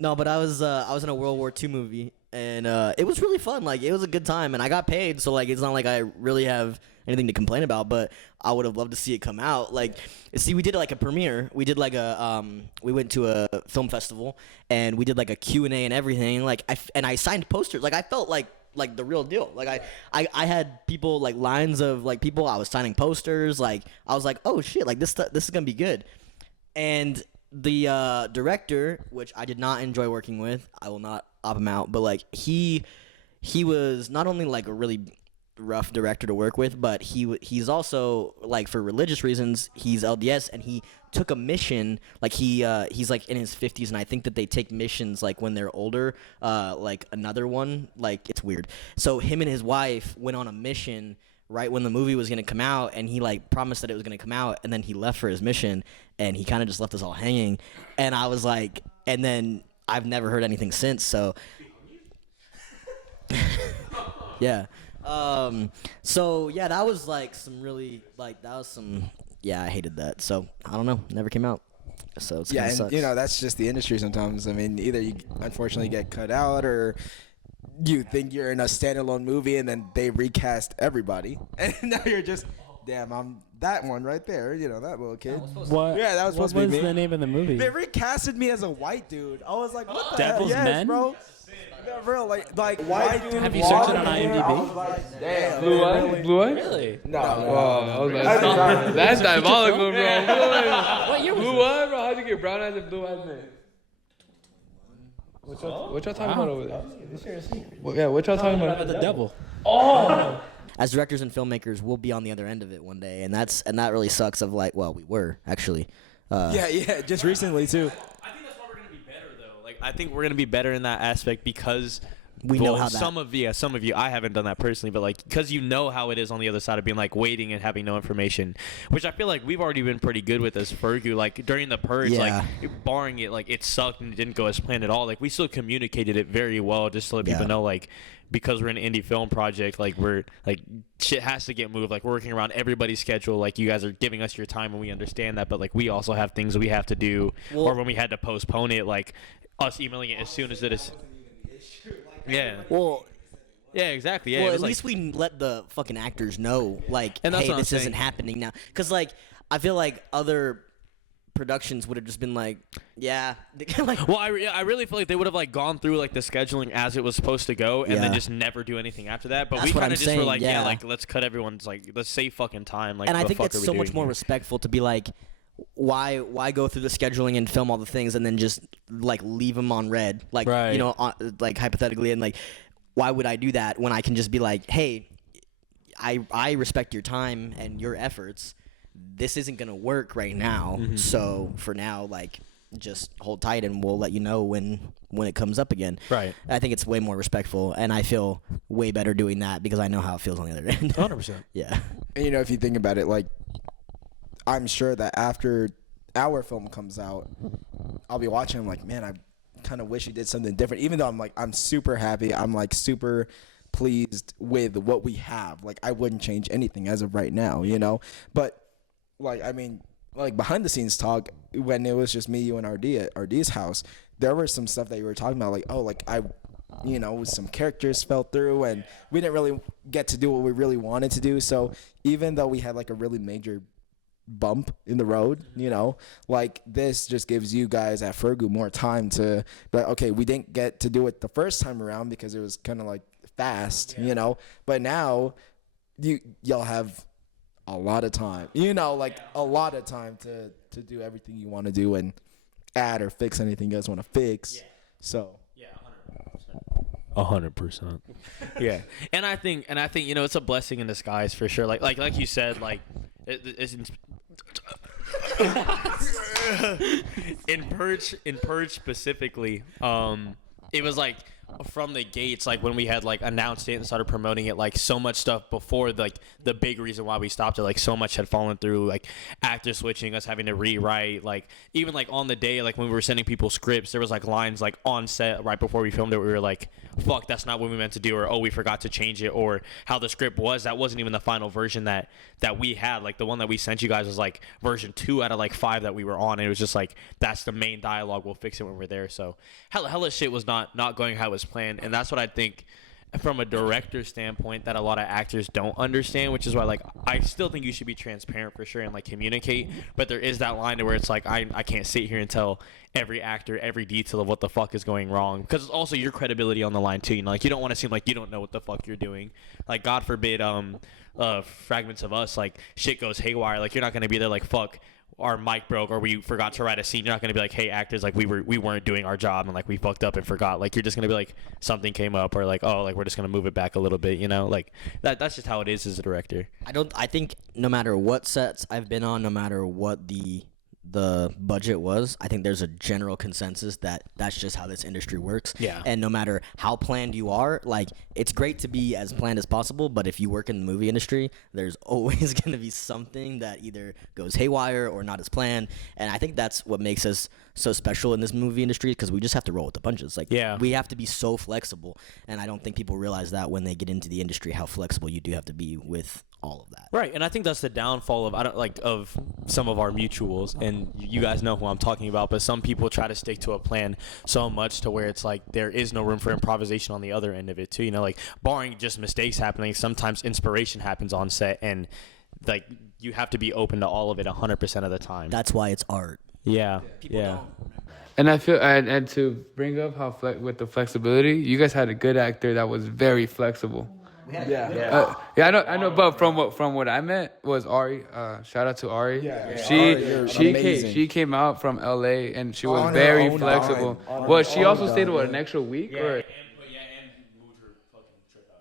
but I was in a World War II movie, and it was really fun. Like, it was a good time, and I got paid, so like it's not like I really have anything to complain about. But I would have loved to see it come out. Like, see, we did like a premiere. We did like a we went to a film festival, and we did like a Q&A and everything. Like, I signed posters. Like, I felt like the real deal. Like I had people, like lines of like people. I was signing posters. Like, I was like, oh shit, like this is gonna be good. And the director, which I did not enjoy working with, I will not op him out, but like he was not only like a really rough director to work with, but he's also, like, for religious reasons, he's LDS, and he took a mission. Like, he's like in his 50s, and I think that they take missions like when they're older. Like another one, like, it's weird. So him and his wife went on a mission right when the movie was going to come out, and he like promised that it was going to come out, and then he left for his mission, and he kind of just left us all hanging. And I was like, and then I've never heard anything since. So yeah. So yeah, that was like some really, like, that was some, yeah, I hated that. So I don't know, never came out. So it's Yeah, and sucks. you know, that's just the industry sometimes. I mean, either you unfortunately get cut out, or you think you're in a standalone movie and then they recast everybody, and now you're just, damn, I'm that one right there. You know, that little kid. What? Yeah, that was supposed to What be was me. the name of the movie? They recasted me as a white dude. I was like, what the Devil's hell? Yes, Men? bro. Yeah, real, like white dude. Have you searched it on blonde hair. IMDb? I was like, damn. Blue eyes? Blue eyes? Really? No. Oh, I was like, that's diabolical, bro. Blue eyes. What year was Blue eyes, bro? How'd you get brown eyes and blue eyes, man? What y'all talking about over there? Yeah, what y'all talking about about? the devil? As directors and filmmakers, we'll be on the other end of it one day, and that really sucks. Of like, well, we were actually. Yeah, just recently too. I think that's why we're gonna be better though. Like, I think we're gonna be better in that aspect because we know how that. Some of you, I haven't done that personally, but like because you know how it is on the other side of being like waiting and having no information, which I feel like we've already been pretty good with as Fergu. Like during the purge, like barring it, like it sucked and it didn't go as planned at all. Like we still communicated it very well, just to let people know, like because we're an indie film project, like we're like shit has to get moved. Like we're working around everybody's schedule. Like you guys are giving us your time and we understand that, but like we also have things we have to do. Or when we had to postpone it, like us emailing it as soon as it is. Yeah. Well, yeah, exactly. Yeah. Well, at least we let the fucking actors know, like, and hey, this isn't happening now. Because, like, I feel like other productions would have just been like, yeah. Like, well, I really feel like they would have like gone through like the scheduling as it was supposed to go, and then just never do anything after that. But we kind of just were like, like let's cut everyone's like let's save fucking time. Like, and I think it's it's so much more respectful to be like, why go through the scheduling and film all the things and then just like leave them on red, like you know, like hypothetically, and like why would I do that when I can just be like, hey, I respect your time and your efforts. This isn't gonna work right now, so for now, like just hold tight and we'll let you know when it comes up again. Right. I think it's way more respectful, and I feel way better doing that because I know how it feels on the other end. 100%. Yeah. And you know, if you think about it, like I'm sure that after our film comes out, I'll be watching. I'm like, man, I kind of wish we did something different. Even though I'm super happy. I'm like super pleased with what we have. Like I wouldn't change anything as of right now, you know. But like I mean, like behind the scenes talk when it was just me, you, and RD at RD's house, there was some stuff that you were talking about, like you know, some characters fell through and we didn't really get to do what we really wanted to do. So even though we had like a really major bump in the road, you know, like this just gives you guys at Fergu more time to be like, okay, we didn't get to do it the first time around because it was kind of like fast, you know, but now y'all have a lot of time, you know, like a lot of time to do everything you want to do and add or fix anything you guys want to fix. So 100%. Yeah. And I think you know, it's a blessing in disguise for sure. Like you said, like it's in Purge specifically, it was like from the gates, like when we had like announced it and started promoting it, like so much stuff before like the big reason why we stopped it, like so much had fallen through, like actor switching, us having to rewrite, like even like on the day, like when we were sending people scripts, there was like lines like on set right before we filmed it, we were like, fuck, that's not what we meant to do, or oh, we forgot to change it, or how the script was, that wasn't even the final version that we had. Like the one that we sent you guys was like version 2 out of like 5 that we were on, and it was just like, that's the main dialogue, we'll fix it when we're there. So hella shit was not going how it was planned, and that's what I think from a director standpoint that a lot of actors don't understand, which is why like I still think you should be transparent for sure and like communicate, but there is that line to where it's like I can't sit here and tell every actor every detail of what the fuck is going wrong, because it's also your credibility on the line too, you know, like you don't want to seem like you don't know what the fuck you're doing. Like God forbid fragments of us, like shit goes haywire, like you're not going to be there like, fuck, our mic broke or we forgot to write a scene. You're not going to be like, hey actors, like we weren't doing our job and like we fucked up and forgot. Like you're just going to be like, something came up, or like, oh, like we're just going to move it back a little bit, you know, like that's just how it is as a director. I think no matter what sets I've been on, no matter what the budget was, I think there's a general consensus that that's just how this industry works. Yeah. And no matter how planned you are, like it's great to be as planned as possible, but if you work in the movie industry, there's always going to be something that either goes haywire or not as planned. And I think that's what makes us so special in this movie industry, because we just have to roll with the punches. Like we have to be so flexible, and I don't think people realize that when they get into the industry, how flexible you do have to be with all of that. Right, and I think that's the downfall of some of our mutuals, and you guys know who I'm talking about, but some people try to stick to a plan so much to where it's like there is no room for improvisation on the other end of it too, you know, like barring just mistakes happening, sometimes inspiration happens on set, and like you have to be open to all of it 100% of the time. That's why it's art. Yeah. People don't remember that. And I feel, and to bring up how with the flexibility, you guys had a good actor that was very flexible. yeah. I know, but from what I meant was Ari. Shout out to Ari. Yeah. She came out from LA and she was very flexible. Well, she also stayed an extra week, or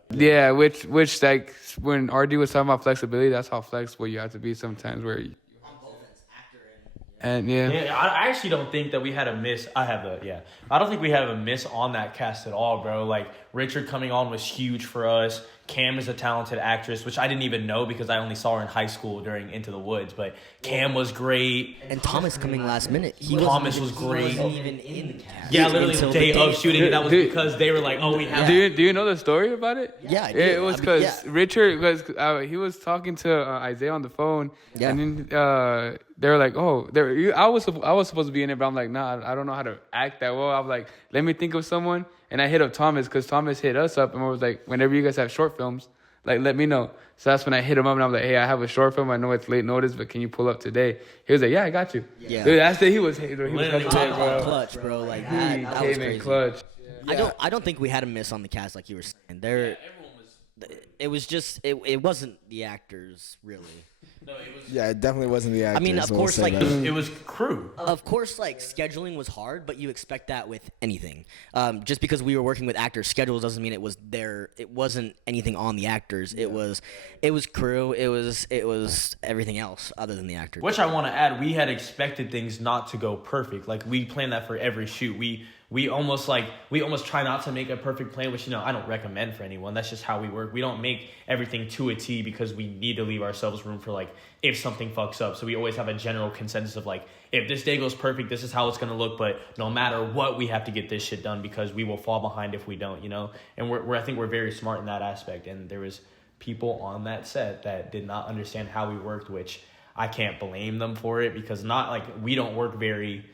yeah, which like when RD was talking about flexibility, that's how flexible you have to be sometimes. Where And Yeah, I actually don't think that we had a miss. I don't think we had a miss on that cast at all, bro. Like, Richard coming on was huge for us. Cam is a talented actress, which I didn't even know because I only saw her in high school during Into the Woods. But Cam was great. And Thomas coming last minute. Thomas was great. He wasn't even in the cast. Yeah, literally the day of shooting, and that was Dude. because they were like, "Oh, we have." Do you know the story about it? Yeah, I do. It was I mean, because Richard he was talking to Isaiah on the phone, Yeah. and then they were like, "Oh, I was supposed to be in it, but I'm like, nah, I don't know how to act that well." I'm like, "Let me think of someone," and I hit up Thomas because Thomas hit us up and was like, "Whenever you guys have short films, like let me know." So that's when I hit him up and I'm like, "Hey, I have a short film. I know it's late notice, but can you pull up today?" He was like, "Yeah, I got you." Yeah. Dude, that's the he was Literally Talk about bro. clutch, bro. Like He that was came crazy. in clutch. I don't think we had a miss on the cast like you were saying. It was just it wasn't the actors really. Yeah, it definitely wasn't the actors. I mean, of we'll course, say like that. It was crew. Of course, like scheduling was hard, but you expect that with anything. Just because we were working with actors' schedules doesn't mean it was there. It wasn't anything on the actors. It was crew. It was everything else other than the actors. Which I want to add, we had expected things not to go perfect. Like, we planned that for every shoot. We almost try not to make a perfect plan, which, I don't recommend for anyone. That's just how we work. We don't make everything to a T because we need to leave ourselves room for, like, if something fucks up. So we always have a general consensus of, like, if this day goes perfect, this is how it's going to look. But no matter what, we have to get this shit done because we will fall behind if we don't, And I think we're very smart in that aspect. And there was people on that set that did not understand how we worked, which I can't blame them for it because we don't work very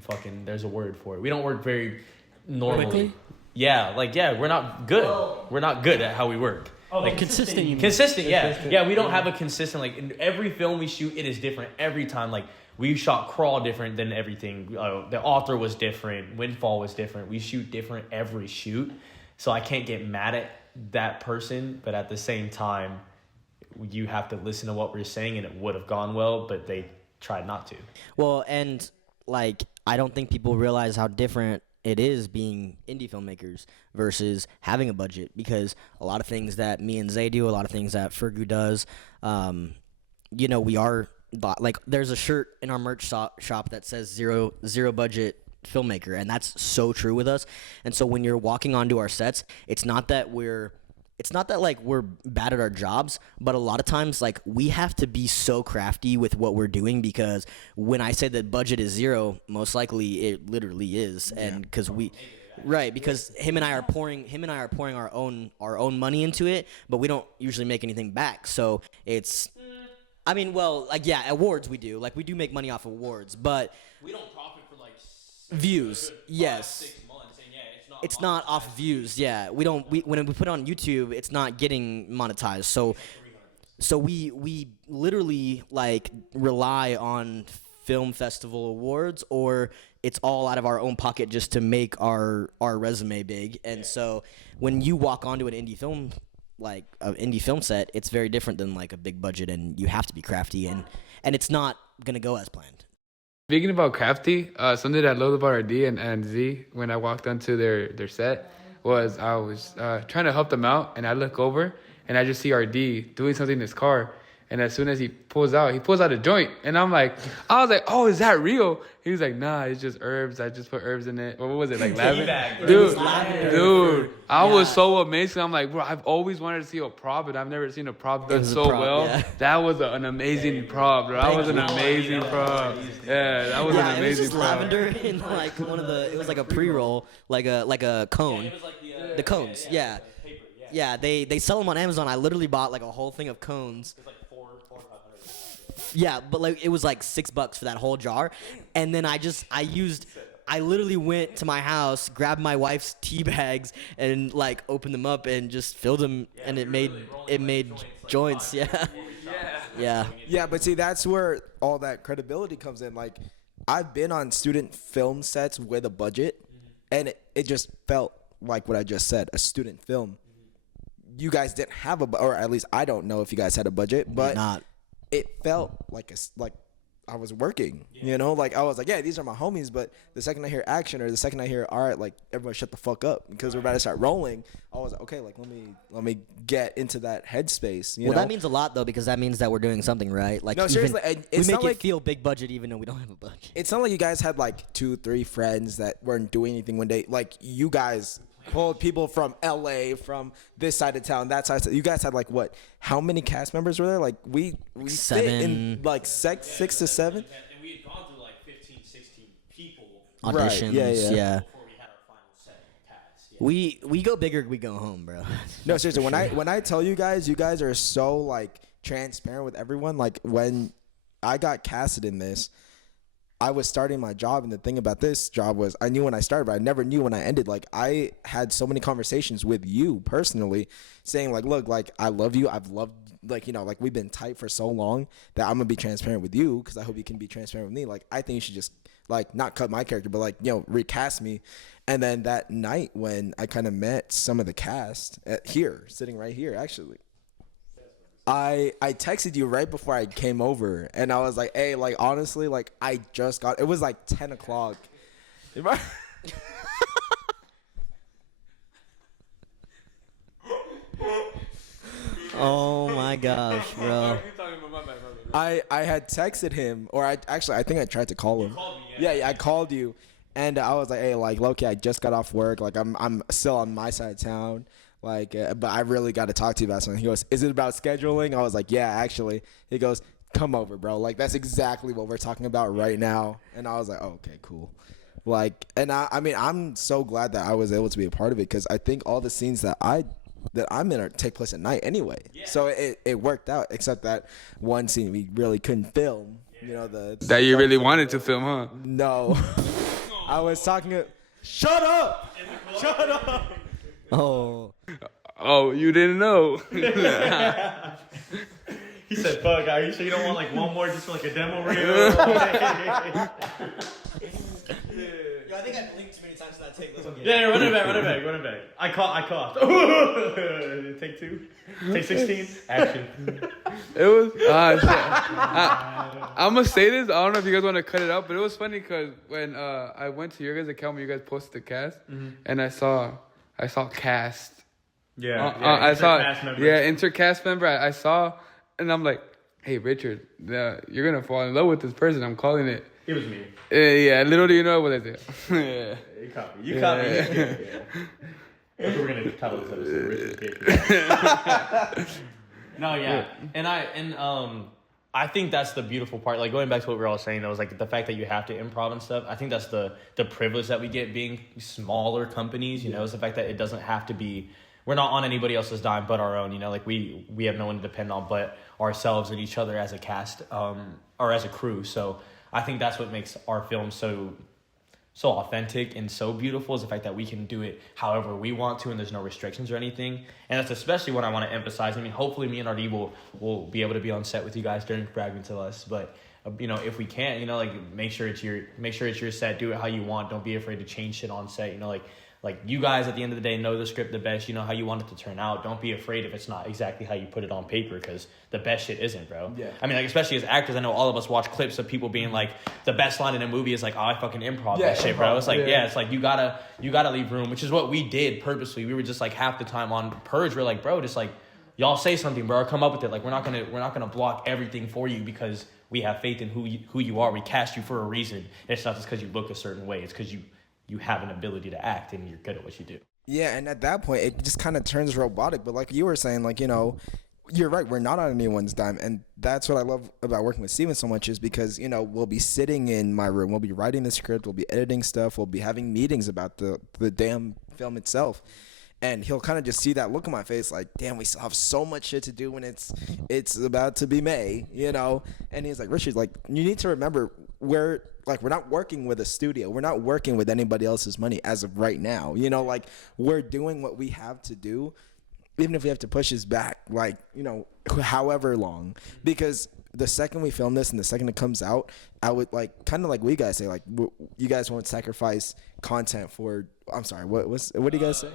fucking, there's a word for it. We don't work very normally. Quickly? Yeah, we're not good. We're not good at how we work. Like consistent, you mean? Consistent, yeah. Yeah, we don't have a consistent, in every film we shoot, it is different every time. Like, we shot Crawl different than everything. The Author was different. Windfall was different. We shoot different every shoot. So I can't get mad at that person, but at the same time, you have to listen to what we're saying, and it would have gone well, but they tried not to. Well, and I don't think people realize how different it is being indie filmmakers versus having a budget, because a lot of things that me and Zay do, a lot of things that Fergu does, we are there's a shirt in our merch shop that says zero budget filmmaker, and that's so true with us. And so when you're walking onto our sets, it's not that we're bad at our jobs, but a lot of times we have to be so crafty with what we're doing, because when I say that budget is zero, most likely it literally is. And because because him and I are pouring our own money into it, but we don't usually make anything back. So it's awards we do. We do make money off awards, but We don't profit for views. Yes. 6 months, and It's not off views. Yeah, when we put it on YouTube, it's not getting monetized. So we literally rely on film festival awards, or it's all out of our own pocket just to make our resume big. And so when you walk onto an indie film set, it's very different than a big budget, and you have to be crafty, and it's not gonna go as planned. Speaking about crafty, something that I loved about RD and Z when I walked onto their set was I was trying to help them out, and I look over and I just see RD doing something in his car. And as soon as he pulls out a joint. And I was like, "Oh, is that real?" He was like, "Nah, it's just herbs. I just put herbs in it." What was it, lavender? Dude, I was so amazed. I'm like, bro, I've always wanted to see a prop, but I've never seen a prop done so well. Yeah. That was an amazing prop, bro. That was an amazing prop. Yeah, that was an It was amazing just prop. lavender in one of the. It was like a pre-roll, like a cone. It was like The cones, yeah. paper, Yeah, they sell them on Amazon. I literally bought a whole thing of cones. It was like four or 500. Yeah, but it was $6 for that whole jar, and then I literally went to my house, grabbed my wife's tea bags, and opened them up and just filled them, and it made joints. Yeah. Yeah. Yeah, but see, that's where all that credibility comes in. I've been on student film sets with a budget, and it just felt like what I just said, a student film. You guys didn't have or at least I don't know if you guys had a budget, but Not. it felt like working, you know, like I was like, yeah, these are my homies, but the second I hear action or the second I hear, all right, like everybody shut the fuck up because we're about to start rolling, I was like, okay, like let me get into that headspace. You know? That means a lot though, because that means that we're doing something right. Like, no, seriously, we make it feel big budget even though we don't have a budget. It's not like you guys had like 2-3 friends that weren't doing anything one day. Like you guys pulled people from LA, from this side of town, that side. You guys had like what? How many cast members were there? Like we fit in like 6 to 7. And we had gone through like 15, 16 people. Auditions, right. Yeah. Before we had our final set cast. Yeah. We go bigger, we go home, bro. No, seriously. When I tell you guys are so like transparent with everyone. Like when I got casted in this, I was starting my job, and the thing about this job was I knew when I started, but I never knew when I ended. Like I had so many conversations with you personally, saying like, look, like I love you. I've loved, like, you know, like we've been tight for so long that I'm gonna be transparent with you because I hope you can be transparent with me. Like I think you should just like not cut my character, but like, you know, recast me. And then that night when I kind of met some of the cast here, sitting right here, actually. I texted you right before I came over, and I was like, hey, like, honestly, like, I just got, it was like 10 o'clock. Oh my gosh, bro. I had texted him, or I think I tried to call him. Yeah, I called you, and I was like, hey, like, Loki, I just got off work, like, I'm still on my side of town. Like, but I really got to talk to you about something. He goes, is it about scheduling? I was like, yeah, actually. He goes, come over, bro. Like, that's exactly what we're talking about right now. And I was like, oh, okay, cool. Like, and I mean, I'm so glad that I was able to be a part of it because I think all the scenes that I'm in take place at night anyway. Yeah. So it worked out, except that one scene we really couldn't film. You know, that you really wanted to film, huh? No. I was talking. Shut up! Shut up! Oh, you didn't know. He said, fuck, are you sure you don't want like one more just for like a demo reel? Yo, I think I blinked too many times to not take this one. Yeah, run it back. I coughed. Take 2. Take 16. Action. It was. I'm gonna say this. I don't know if you guys want to cut it out, but it was funny because when I went to your guys' account when you guys posted the cast, and I saw cast. I saw intercast member. I saw, and I'm like, hey Richard, you're gonna fall in love with this person. I'm calling it. It was me. Yeah, little do you know what I did. Yeah. You caught me. Yeah. That's what we're gonna title this episode. Richard's No, yeah, and I think that's the beautiful part. Like going back to what we were all saying, though, was like the fact that you have to improv and stuff. I think that's the privilege that we get being smaller companies. You know, is the fact that it doesn't have to be. We're not on anybody else's dime but our own. You know, like we have no one to depend on but ourselves and each other as a cast or as a crew. So I think that's what makes our film so authentic and so beautiful is the fact that we can do it however we want to and there's no restrictions or anything. And that's especially what I want to emphasize. I mean, hopefully me and RD will be able to be on set with you guys during Fragments of Us, but you know, if we can't, you know, like make sure it's your set, do it how you want, don't be afraid to change shit on set, you know, like you guys at the end of the day know the script the best, you know how you want it to turn out. Don't be afraid if it's not exactly how you put it on paper because the best shit isn't, bro. Yeah. I mean, like especially as actors, I know all of us watch clips of people being like, the best line in a movie is like, oh, I fucking improv that shit, bro. It's like, it's like you gotta leave room, which is what we did purposely. We were just like half the time on Purge, we're like, bro, just like y'all say something, bro, or come up with it. Like we're not gonna block everything for you because we have faith in who you are. We cast you for a reason. And it's not just because you look a certain way. It's because you have an ability to act and you're good at what you do. Yeah, and at that point, it just kind of turns robotic. But like you were saying, like, you know, you're right. We're not on anyone's dime. And that's what I love about working with Steven so much is because, you know, we'll be sitting in my room. We'll be writing the script. We'll be editing stuff. We'll be having meetings about the damn film itself. And he'll kind of just see that look on my face like, damn, we still have so much shit to do when it's about to be May, you know? And he's like, Richard, like, you need to remember we're not working with a studio. We're not working with anybody else's money as of right now. You know, like, we're doing what we have to do, even if we have to push this back, like, you know, however long. Because the second we film this and the second it comes out, I would, like, kind of like we guys say, like, you guys won't sacrifice content for, I'm sorry, what do you guys say?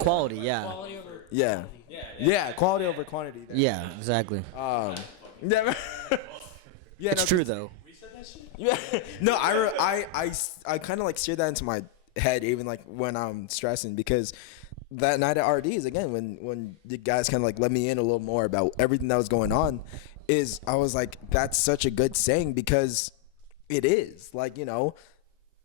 Quality, yeah. Quality over Yeah, quality over quantity. Yeah, exactly. Yeah, It's true though. We Yeah. No, I kind of like steer that into my head even like when I'm stressing, because that night at RD's again when the guys kind of like let me in a little more about everything that was going on, is I was like, that's such a good saying, because it is like, you know,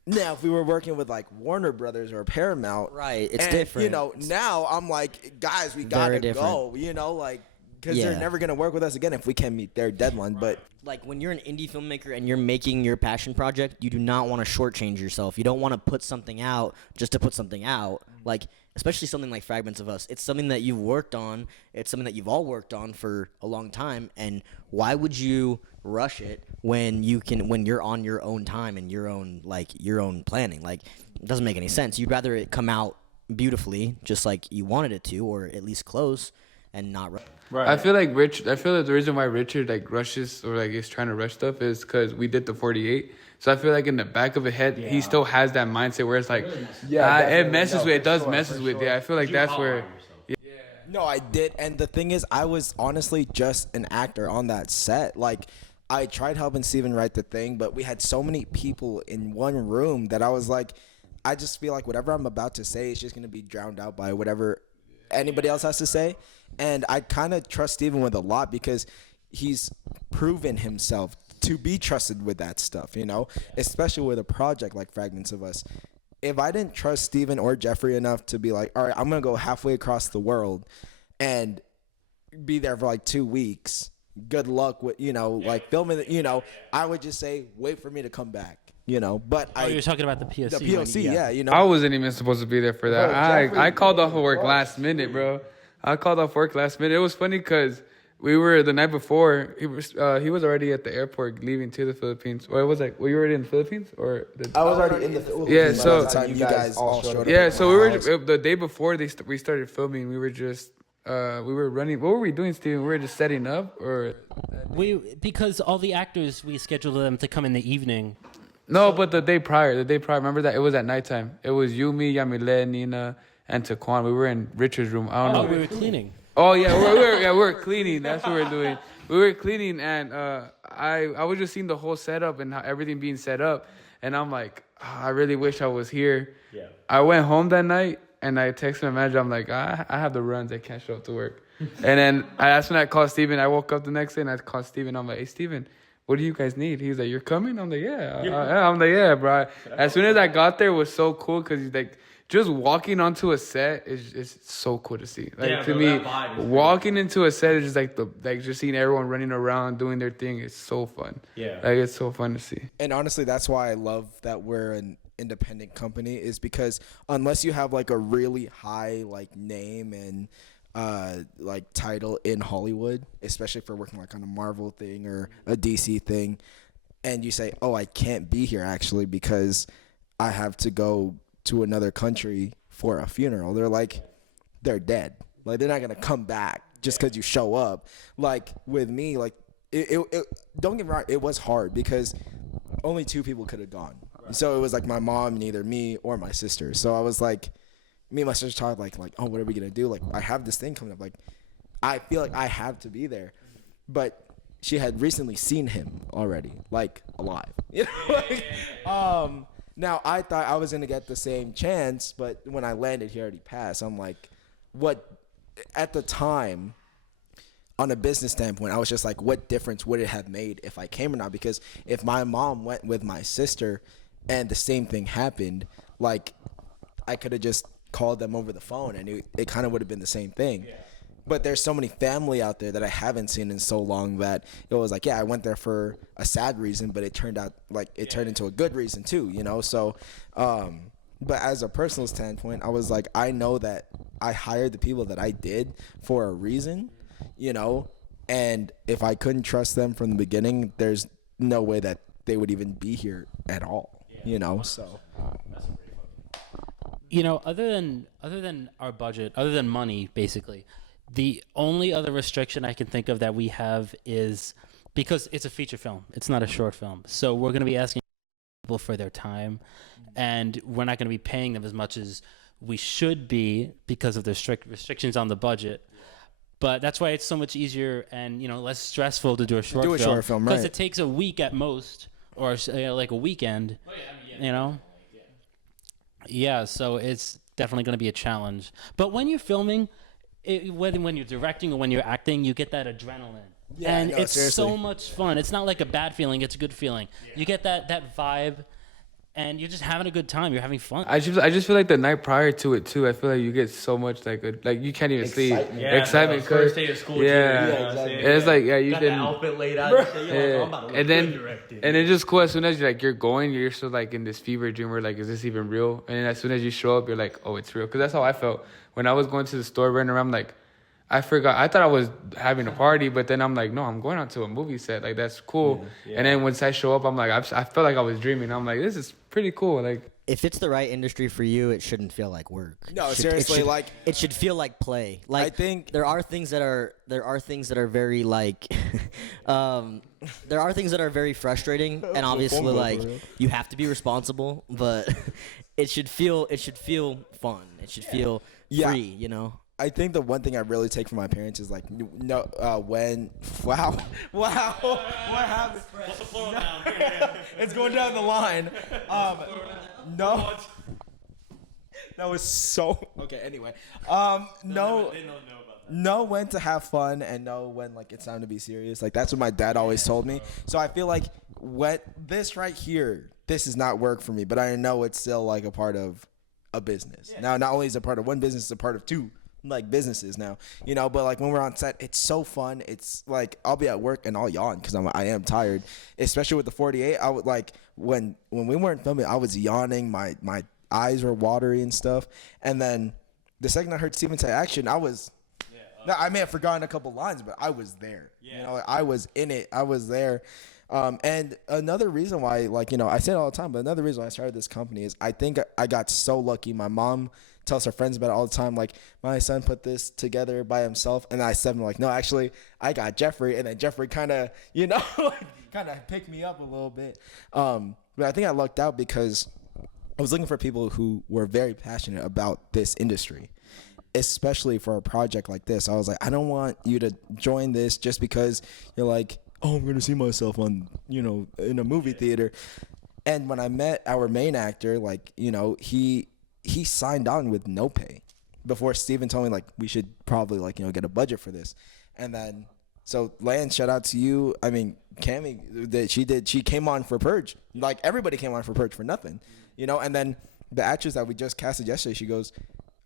now if we were working with like Warner Brothers or Paramount, Right, it's and, different. you know, now I'm like, guys, we gotta go, you know, like, because they're never gonna work with us again if we can't meet their deadline. But Like when you're an indie filmmaker and you're making your passion project, you do not want to shortchange yourself. You don't want to put something out just to put something out. Like, especially something like Fragments of Us. It's something that you've worked on. It's something that you've all worked on for a long time. And why would you rush it when you're on your own time and your own planning? Like, it doesn't make any sense. You'd rather it come out beautifully, just like you wanted it to, or at least close, and not rush. Right. I feel like the reason why Richard like rushes or like is trying to rush stuff is because we did the 48. So I feel like in the back of his head, he still has that mindset where it's like, it messes with, it does messes with. Yeah, I feel like that's where. no, I did, and the thing is, I was honestly just an actor on that set. Like, I tried helping Steven write the thing, but we had so many people in one room that I was like, I just feel like whatever I'm about to say is just gonna be drowned out by whatever anybody else has to say. And I kind of trust Steven with a lot because he's proven himself to be trusted with that stuff, you know, especially with a project like Fragments of Us. If I didn't trust Steven or Jeffrey enough to be like, all right, I'm going to go halfway across the world and be there for like 2 weeks, good luck with, you know, like filming it, you know, I would just say, wait for me to come back. You know, but you're talking about the POC. The POC, yeah, you know. I wasn't even supposed to be there for that. I called off work last minute, bro. I called off work last minute. It was funny because we were the night before. He was already at the airport leaving to the Philippines. Or it was like, were you already in the Philippines or? I was already in the Philippines. Yeah, so by the time you guys all showed up. Yeah, so we were the day before we started filming. We were just we were running. What were we doing, Steven? We were just setting up, or because all the actors, we scheduled them to come in the evening. No, but the day prior, remember that? It was at nighttime. It was you, me, Yamile, Nina, and Taquan. We were in Richard's room. I don't know. We were cleaning. Oh, yeah, we were cleaning. That's what we were doing. We were cleaning, and I was just seeing the whole setup and how everything being set up, and I'm like, I really wish I was here. Yeah. I went home that night, and I texted my manager. I'm like, I have the runs. I can't show up to work. And then that's when I called Steven. I woke up the next day, and I called Steven. I'm like, hey, Steven, what do you guys need? He's like, you're coming? I'm like, yeah. I'm like, yeah, bro. As soon as I got there, it was so cool because he's like, just walking onto a set is so cool to see. Like, to me, walking into a set is just like just seeing everyone running around doing their thing. It's so fun. Yeah, like it's so fun to see. And honestly, that's why I love that we're an independent company, is because unless you have like a really high like name and like title in Hollywood, especially for working like on a Marvel thing or a DC thing, and you say, oh, I can't be here actually because I have to go to another country for a funeral. They're dead. Like, they're not gonna come back just because you show up. Like with me, like it don't get me wrong, it was hard because only 2 people could have gone. Right. So it was like my mom and either me or my sister. So I was like, me and my sister talked like, oh, what are we gonna do? Like, I have this thing coming up. Like, I feel like I have to be there. But she had recently seen him already, like alive. You know, like, now I thought I was gonna get the same chance, but when I landed, he already passed. I'm like, what? At the time, on a business standpoint, I was just like, what difference would it have made if I came or not? Because if my mom went with my sister, and the same thing happened, like, I could have just called them over the phone, and it kind of would have been the same thing. Yeah. But there's so many family out there that I haven't seen in so long that it was like, yeah, I went there for a sad reason, but it turned out like it turned into a good reason too, you know? So, but as a personal standpoint, I was like, I know that I hired the people that I did for a reason, you know? And if I couldn't trust them from the beginning, there's no way that they would even be here at all, you know? So, you know, other than our budget, other than money, basically, the only other restriction I can think of that we have is because it's a feature film. It's not a short film. So we're going to be asking people for their time, and we're not going to be paying them as much as we should be because of the strict restrictions on the budget. But that's why it's so much easier and, you know, less stressful to do a short film. Because it takes a week at most or like a weekend. You know. Yeah, so it's definitely going to be a challenge. But when you're filming, whether when you're directing or when you're acting, you get that adrenaline. Yeah, and no, it's seriously. so much fun. It's not like a bad feeling, it's a good feeling. You get that vibe, and you're just having a good time. You're having fun. I just feel like the night prior to it too. I feel like you get so much like you can't even sleep. Excitement. First day of school. Yeah, exactly. And it's like you got can. the outfit laid out. And shit. You're like, oh, I'm about to look and good then directed. and it's just cool as soon as you're going, you're still like in this fever dream where like, is this even real? And then as soon as you show up, you're like, oh, it's real. Because that's how I felt when I was going to the store running around. Like, I forgot. I thought I was having a party, but then I'm like, no, I'm going out to a movie set. Like, that's cool. Yeah. And then once I show up, I'm like, I felt like I was dreaming. I'm like, this is pretty cool. Like, if it's the right industry for you, it shouldn't feel like work. No, seriously, like it should feel like play. Like I think there are things that are very like there are things that are very frustrating, and obviously like you have to be responsible, but it should feel fun. It should feel free, you know. I think the one thing I really take from my parents is like when wow what happened? What's the floor now? It's going down the line. No. That was so okay. Anyway, know when to have fun and know when like it's time to be serious. Like that's what my dad always told me. So I feel like this right here, this is not work for me, but I know it's still like a part of a business. Yeah. Now, not only is it a part of one business, it's a part of two like businesses now, you know. But like when we're on set, it's so fun. It's like I'll be at work and I'll yawn because I am tired, especially with the 48. I would like when we weren't filming, I was yawning. My eyes were watery and stuff. And then the second I heard Steven say action, I was. I may have forgotten a couple lines, but I was there. Yeah. You know, like, I was in it. I was there. And another reason why, like, you know, I say it all the time, but another reason why I started this company is I think I got so lucky. My mom tells her friends about it all the time. Like, my son put this together by himself. And I said, like, no, actually, I got Jeffrey. And then Jeffrey kind of, you know, kind of picked me up a little bit. But I think I lucked out because I was looking for people who were very passionate about this industry, especially for a project like this. I was like, I don't want you to join this just because you're like, oh, I'm going to see myself on, you know, in a movie theater. And when I met our main actor, like, you know, he signed on with no pay before Steven told me, like, we should probably, like, you know, get a budget for this. And then, so Lance, shout out to you. I mean, Cammie, she came on for Purge. Like, everybody came on for Purge for nothing, you know? And then the actress that we just casted yesterday, she goes,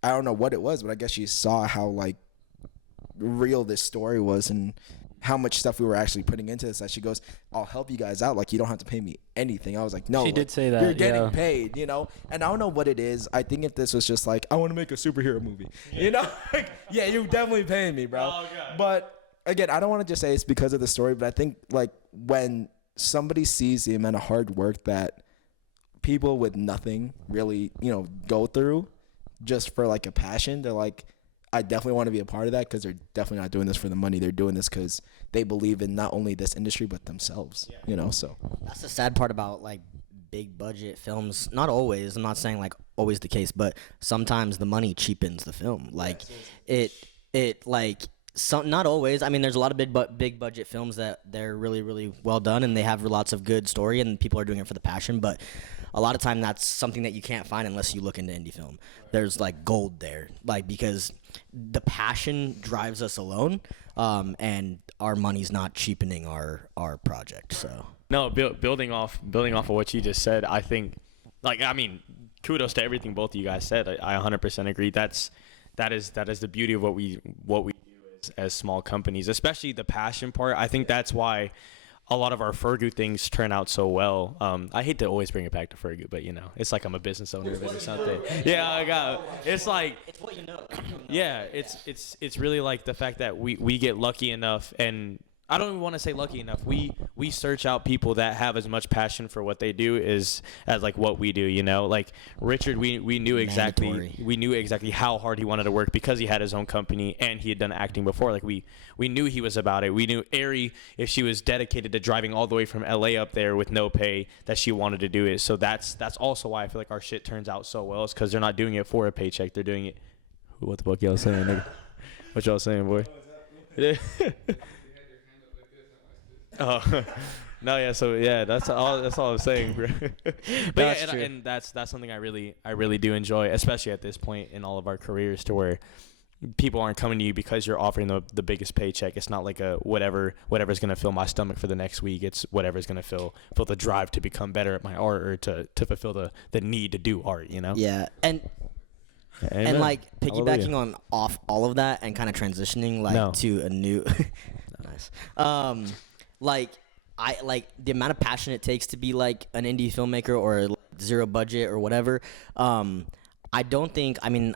I don't know what it was, but I guess she saw how, like, real this story was and how much stuff we were actually putting into this, that she goes, I'll help you guys out. Like, you don't have to pay me anything. I was like, no. She did say that. You're getting paid, you know? And I don't know what it is. I think if this was just like, I want to make a superhero movie, you know? Like, yeah, you're definitely paying me, bro. Oh, God. But, again, I don't want to just say it's because of the story, but I think, like, when somebody sees the amount of hard work that people with nothing really, you know, go through just for, like, a passion, they're like, I definitely want to be a part of that because they're definitely not doing this for the money. They're doing this because they believe in not only this industry but themselves, you know, so. That's the sad part about, like, big budget films. Not always. I'm not saying, like, always the case, but sometimes the money cheapens the film. Like, not always. I mean, there's a lot of big budget films that they're really, really well done and they have lots of good story and people are doing it for the passion, but a lot of time that's something that you can't find unless you look into indie film. There's like gold there, like, because the passion drives us alone, and our money's not cheapening our project. So no, building off of what you just said, I think, like, I mean, kudos to everything both of you guys said. I 100% agree. That is the beauty of what we do as small companies, especially the passion part. I think that's why a lot of our Fergu things turn out so well. I hate to always bring it back to Fergu, but, you know, it's like I'm a business owner of it or something. Yeah, I got. It's like, it's what you know. Yeah, it's really like the fact that we get lucky enough, and I don't even want to say lucky enough. We search out people that have as much passion for what they do as like what we do, you know? Like Richard, we knew exactly how hard he wanted to work because he had his own company and he had done acting before. Like we knew he was about it. We knew Ari, if she was dedicated to driving all the way from LA up there with no pay, that she wanted to do it. So that's also why I feel like our shit turns out so well, is because they're not doing it for a paycheck. They're doing it. What the fuck y'all saying, nigga? What y'all saying, boy? Oh, No, yeah. So yeah, that's all. That's all I'm saying, bro. But That's yeah, true. and that's something I really do enjoy, especially at this point in all of our careers, to where people aren't coming to you because you're offering the biggest paycheck. It's not like a whatever's gonna fill my stomach for the next week. It's whatever's gonna fill the drive to become better at my art, or to fulfill the need to do art. You know. Yeah, and Amen. like piggybacking Hallelujah. on off all of that and kind of transitioning like No. to a new nice like I like the amount of passion it takes to be like an indie filmmaker or like, zero budget or whatever. I don't think, I mean,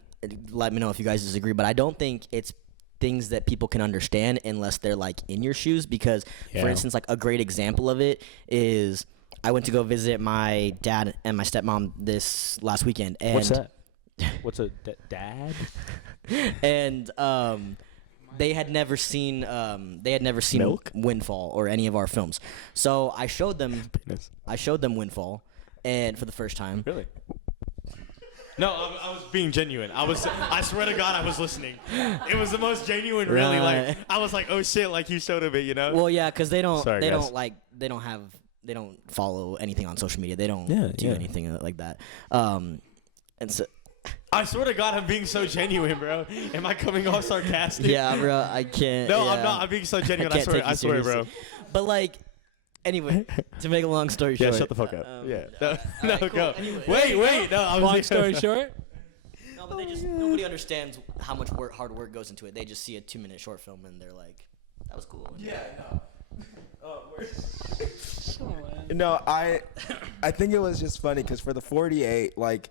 let me know if you guys disagree, but I don't think it's things that people can understand unless they're like in your shoes, because for Yeah. instance, like a great example of it is I went to go visit my dad and my stepmom this last weekend, and What's that? What's a dad? and they had never seen Milk? Windfall or any of our films. So I showed them Penis. Windfall, and for the first time. Really? No, I was being genuine. I swear to God, I was listening. It was the most genuine, really. Right. Like, I was like, oh shit, like you showed him it, you know? Well, yeah, because they don't Sorry, guys. they don't follow anything on social media. They don't Yeah, do yeah. anything like that. And so I swear to God, I'm being so genuine, bro. Am I coming off sarcastic? yeah, bro, I can't. No, I'm yeah. not. I'm being so genuine. I can't swear. take you I swear, bro. seriously. But like, anyway, to make a long story Yeah, short. shut the fuck up. Yeah. No, alright, no, cool. go. Anyway. Wait. No, I was Long story short. No, but they just nobody understands how much hard work goes into it. They just see a 2-minute short film and they're like, "That was cool." Yeah, no, I think it was just funny because for the 48, like,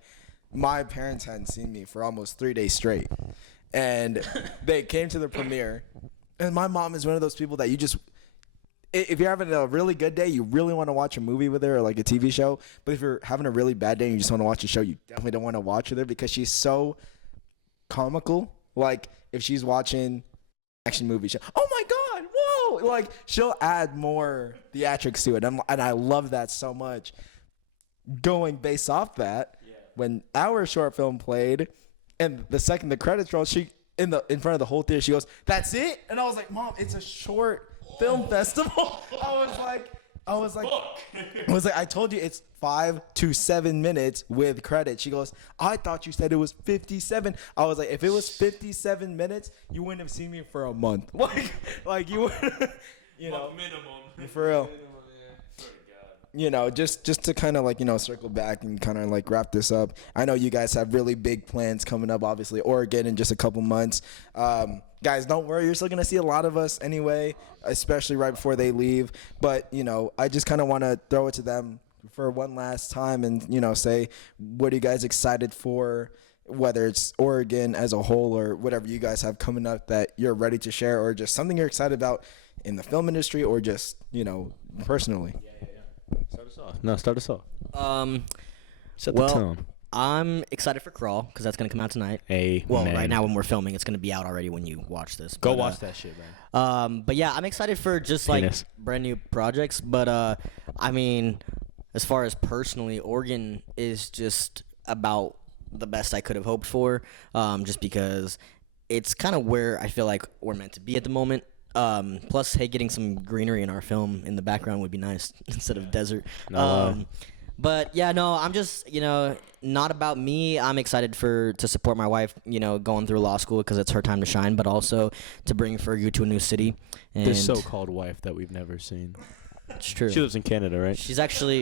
my parents hadn't seen me for almost 3 days straight, and they came to the premiere, and my mom is one of those people that you just, if you're having a really good day, you really want to watch a movie with her or like a TV show, but if you're having a really bad day and you just want to watch a show, you definitely don't want to watch with her because she's so comical. Like, if she's watching action movie show, oh my God, whoa, like, she'll add more theatrics to it, and I love that so much. Going based off that, when our short film played, and the second the credits rolled, she in front of the whole theater, she goes, "That's it?" And I was like, "Mom, it's a short film festival." I was like, I told you it's 5 to 7 minutes with credits. She goes, "I thought you said it was 57." I was like, if it was 57 minutes, you wouldn't have seen me for a month. Like you would, you know, minimum. for real. You know, just to kind of like, you know, circle back and kind of like wrap this up. I know you guys have really big plans coming up, obviously, Oregon in just a couple months. Guys, don't worry. You're still going to see a lot of us anyway, especially right before they leave. But, you know, I just kind of want to throw it to them for one last time and, you know, say, what are you guys excited for, whether it's Oregon as a whole or whatever you guys have coming up that you're ready to share, or just something you're excited about in the film industry or just, you know, personally. Start us off. No, start us off. Set the Well, tone. I'm excited for Crawl because that's gonna come out tonight. Amen. Well, right now when we're filming, it's gonna be out already when you watch this. Go But, watch that shit, man. But yeah, I'm excited for just like Penis. brand new projects. But I mean, as far as personally, Oregon is just about the best I could have hoped for. Just because it's kind of where I feel like we're meant to be at the moment. Plus, hey, getting some greenery in our film in the background would be nice instead of desert. No, But yeah, no, I'm just, you know, not about me. I'm excited to support my wife, you know, going through law school because it's her time to shine, but also to bring Fergu to a new city. And This so-called wife that we've never seen. it's true. She lives in Canada, right? She's actually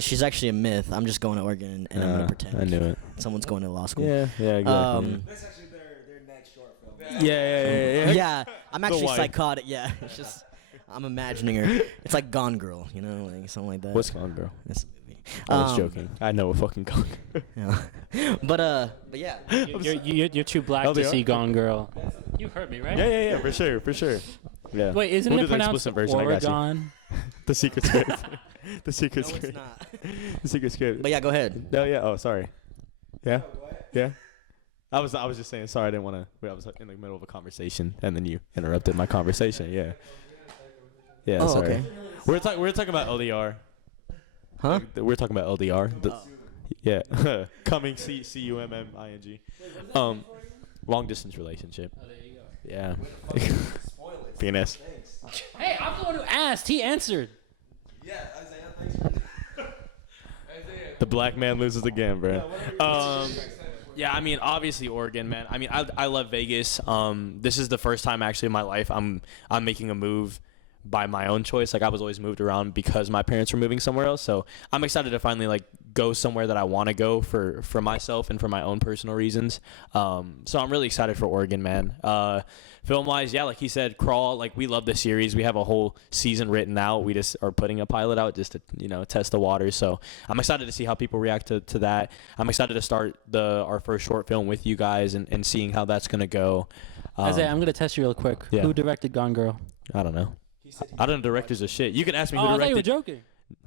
a myth. I'm just going to Oregon and I'm gonna pretend I knew it. someone's going to law school. Yeah, exactly. That's actually their next short film. yeah. Yeah, I'm actually wife. psychotic. Yeah, it's just I'm imagining her. It's like Gone Girl, you know, like something like that. What's Gone Girl? It's a movie. I was joking. I know a fucking Gone Girl. Yeah. But yeah. You're too black to LDR? see Gone Girl. You heard me, right? Yeah, for sure. Yeah. Wait, isn't We'll it do the pronounced explicit version, I got you. Oregon? The secret script. The secret No, it's script. not. The secret script. But yeah, go ahead. No, yeah. Oh, sorry. Yeah. Yeah. I was just saying. Sorry, I didn't want to. I was in the middle of a conversation, and then you interrupted my conversation. Yeah. Yeah. Oh, sorry. okay. We're talking about LDR. Huh? We're talking about LDR. Yeah. Coming CUMMING. Long distance relationship. Oh, there you go. Yeah. Penis. Hey, I'm the one who asked. He answered. Yeah, Isaiah. The black man loses again, bro. Yeah, I mean, obviously Oregon, man. I mean, I love Vegas. This is the first time actually in my life I'm making a move by my own choice. Like I was always moved around because my parents were moving somewhere else. So I'm excited to finally like go somewhere that I want to go for myself and for my own personal reasons. So I'm really excited for Oregon, man. Film wise, yeah, like he said, Crawl, like we love the series. We have a whole season written out. We just are putting a pilot out just to, test the waters. So I'm excited to see how people react to that. I'm excited to start our first short film with you guys and seeing how that's going to go. Isaiah, I'm going to test you real quick. Yeah. Who directed Gone Girl? I don't know. I don't know directors of shit. You can ask me who I thought directed. you were joking.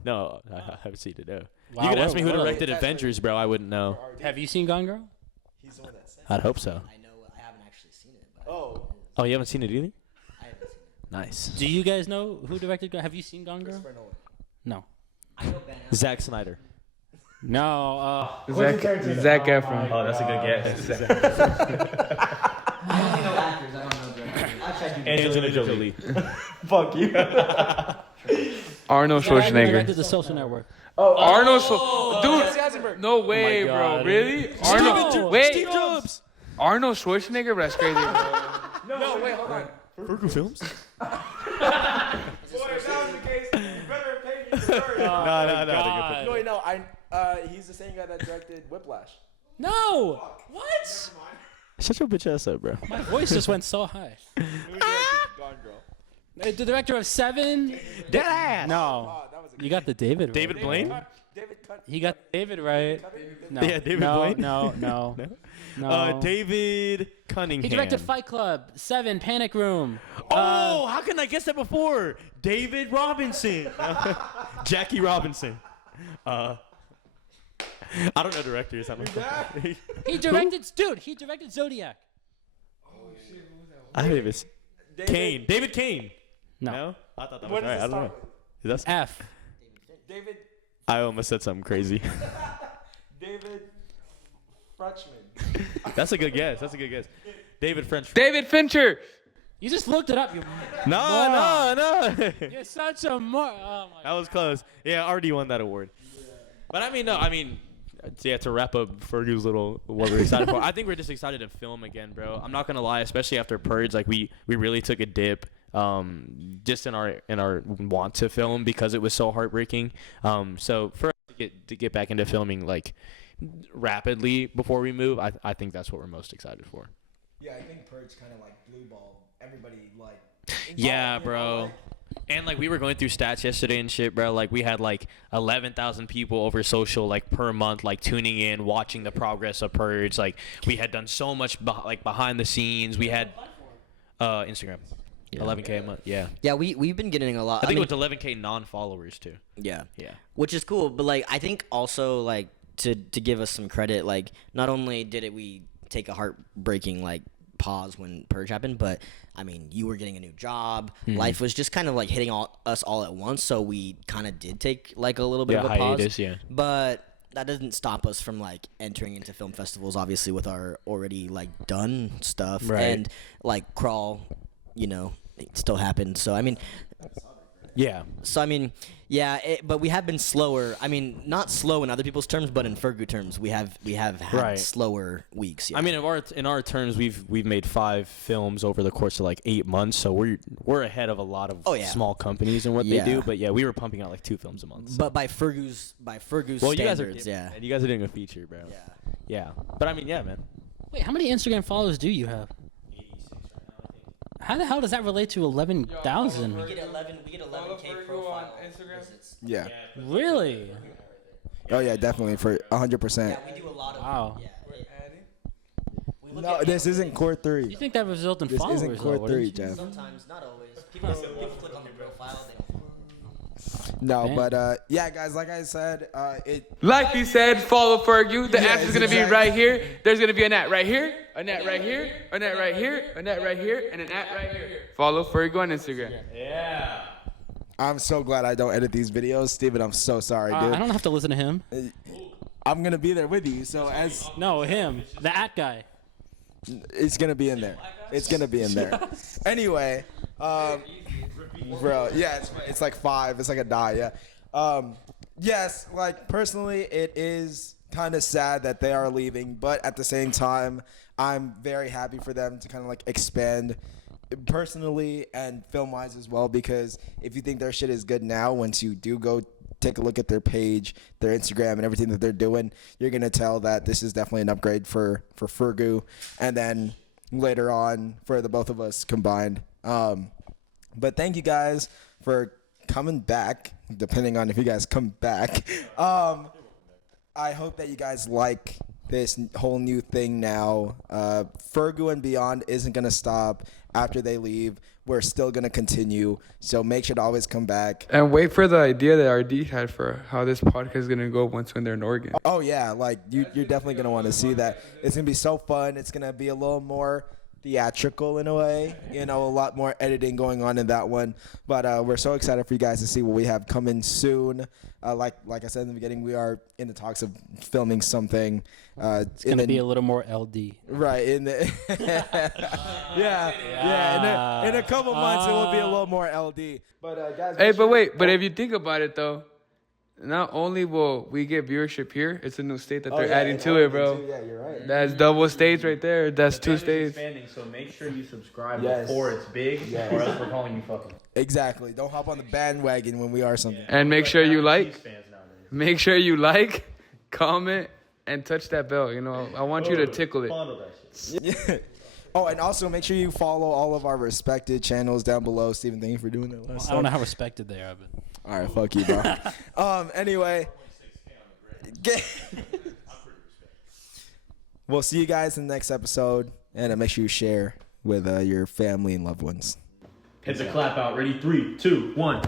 No, I haven't seen it. No. Wow, You can ask me who really? directed Avengers, bro. I wouldn't know. Have you seen Gone Girl? He's the one that said. I'd hope so. I know. I haven't actually seen it. But Oh. Oh, you haven't seen it either? I haven't seen it. Nice. Do you guys know who directed Have you seen Gone Girl? Christopher Nolan. No. I know Ben Affleck. Zack Snyder. No. Zac Efron. Oh, that's a good guess. I only know actors. I don't know directors. Actually, I do. Angelina Jolie. Fuck you. Arnold That guy Schwarzenegger. directed The Social Network. Arnold Schwarzenegger. Dude, no way, God. bro. Really? Steve Arnold. Wait. Steve Jobs. Arnold Schwarzenegger, but that's crazy, bro. No, wait, hold on. Fergu Films? Boy, if that was the case, you better have paid me first. No. No, wait, no. He's the same guy that directed Whiplash. No. What? Shut your bitch ass up, bro. My voice just went so high. Who directed Gone Girl? The director of Seven? Dead ass. No. Oh, that was a You got the David right. David Blaine? David Cut. He got David right. No. Yeah, David no, Blaine? No. No. David Cunningham. He directed Fight Club, Seven, Panic Room. Oh, how can I guess that before? David Robinson. Jackie Robinson. I don't know directors. I don't know. He directed, he directed Zodiac. I haven't even. Kane. David Kane. No. I thought that was What right. does I it don't know. start Is that? F. David. I almost said something crazy. David Frutchman. That's a good guess. David French. David Fincher. You just looked it up. You. No. You're such a Oh my. That was close. Yeah, I already won that award. But to wrap up Fergu's little what we're excited for, I think we're just excited to film again, bro. I'm not gonna lie, especially after Purge, like we really took a dip, just in our want to film because it was so heartbreaking. So for us to get back into filming like rapidly before we move, I think that's what we're most excited for. Yeah, I think Purge kind of like blue ball everybody like. Yeah, involved, bro. And like we were going through stats yesterday and shit, bro. Like we had like 11,000 people over social like per month, like tuning in, watching the progress of Purge. Like we had done so much behind the scenes. We had Instagram, 11K a month. Yeah. Yeah, we've been getting a lot. I think it was 11K non-followers too. Yeah. Yeah. Which is cool, but like I think also like to give us some credit, like not only did we take a heartbreaking like pause when Purge happened, but I mean you were getting a new job. Life was just kind of like hitting us all at once, so we kind of did take like a little bit of a hiatus, pause. yeah. But that doesn't stop us from like entering into film festivals, obviously with our already like done stuff. Right. And like Crawl, it still happened. So I mean, Yeah. yeah, but we have been slower. I mean, not slow in other people's terms, but in Fergu terms, we have had Right. slower weeks. Yeah. I mean, in our terms, we've made 5 films over the course of like 8 months, so we're ahead of a lot of small companies and what Yeah. they do. But yeah, we were pumping out like 2 films a month. So. but by Fergu's Well, you guys are standards, different, man. You guys are doing a feature, bro. Yeah. But I mean, yeah, man. Wait, how many Instagram followers do you have? How the hell does that relate to 11,000? We get 11K profile visits. Yeah. Really? Oh yeah, definitely for 100%. Yeah, we do a lot of. Wow. Yeah, we look No, at this analytics. isn't core 3. You think that would result in This followers? isn't though, core wouldn't 3, you? Jeff. Sometimes, not always. People click on the profile. They don't. No, Damn. but yeah, guys, like I said, Like we said, follow Fergu. The Yes, answer's gonna be exactly. right here. There's gonna be a net right here, a net right here, a net right here, a net right here, and a net right here. Follow Fergu on Instagram. I'm so glad I don't edit these videos, Steven. I'm so sorry, dude. I don't have to listen to him. I'm gonna be there with you, so as No, him. The at guy. it's gonna be in there. It's gonna be in there. Anyway, bro, yeah, it's like 5. It's like a die, yeah. Yes, like personally, it is kind of sad that they are leaving, but at the same time, I'm very happy for them to kind of like expand personally and film-wise as well. Because if you think their shit is good now, once you do go take a look at their page, their Instagram, and everything that they're doing, you're gonna tell that this is definitely an upgrade for Fergu, and then later on for the both of us combined. But thank you guys for coming back, depending on if you guys come back. I hope that you guys like this whole new thing now. Fergu and Beyond isn't going to stop after they leave. We're still going to continue. So make sure to always come back. And wait for the idea that RD had for how this podcast is going to go once when they're in Oregon. Oh, yeah. Like, you're definitely going to want to see that. It's going to be so fun. It's going to be a little more theatrical in a way, a lot more editing going on in that one, but we're so excited for you guys to see what we have coming soon. Like I said in the beginning, we are in the talks of filming something. It's gonna be a little more LD, right? In the in a couple months it will be a little more LD. But guys, hey, but wait, but if you think about it though, not only will we get viewership here, it's a new state that they're adding to it, bro. Yeah, you're right. That's double states right there. That's two states. Expanding, so make sure you subscribe before it's big, or else we're calling you fucking. Exactly. Don't hop on the bandwagon when we are something. And make sure you like. Make sure you like, comment, and touch that bell. I want you to tickle it. Yeah. Oh, and also make sure you follow all of our respected channels down below. Steven, thank you for doing that last I don't know how respected they are, but. All right, fuck you, bro. Anyway, we'll see you guys in the next episode, and make sure you share with your family and loved ones. Hit the clap out. Ready? 3, 2, 1.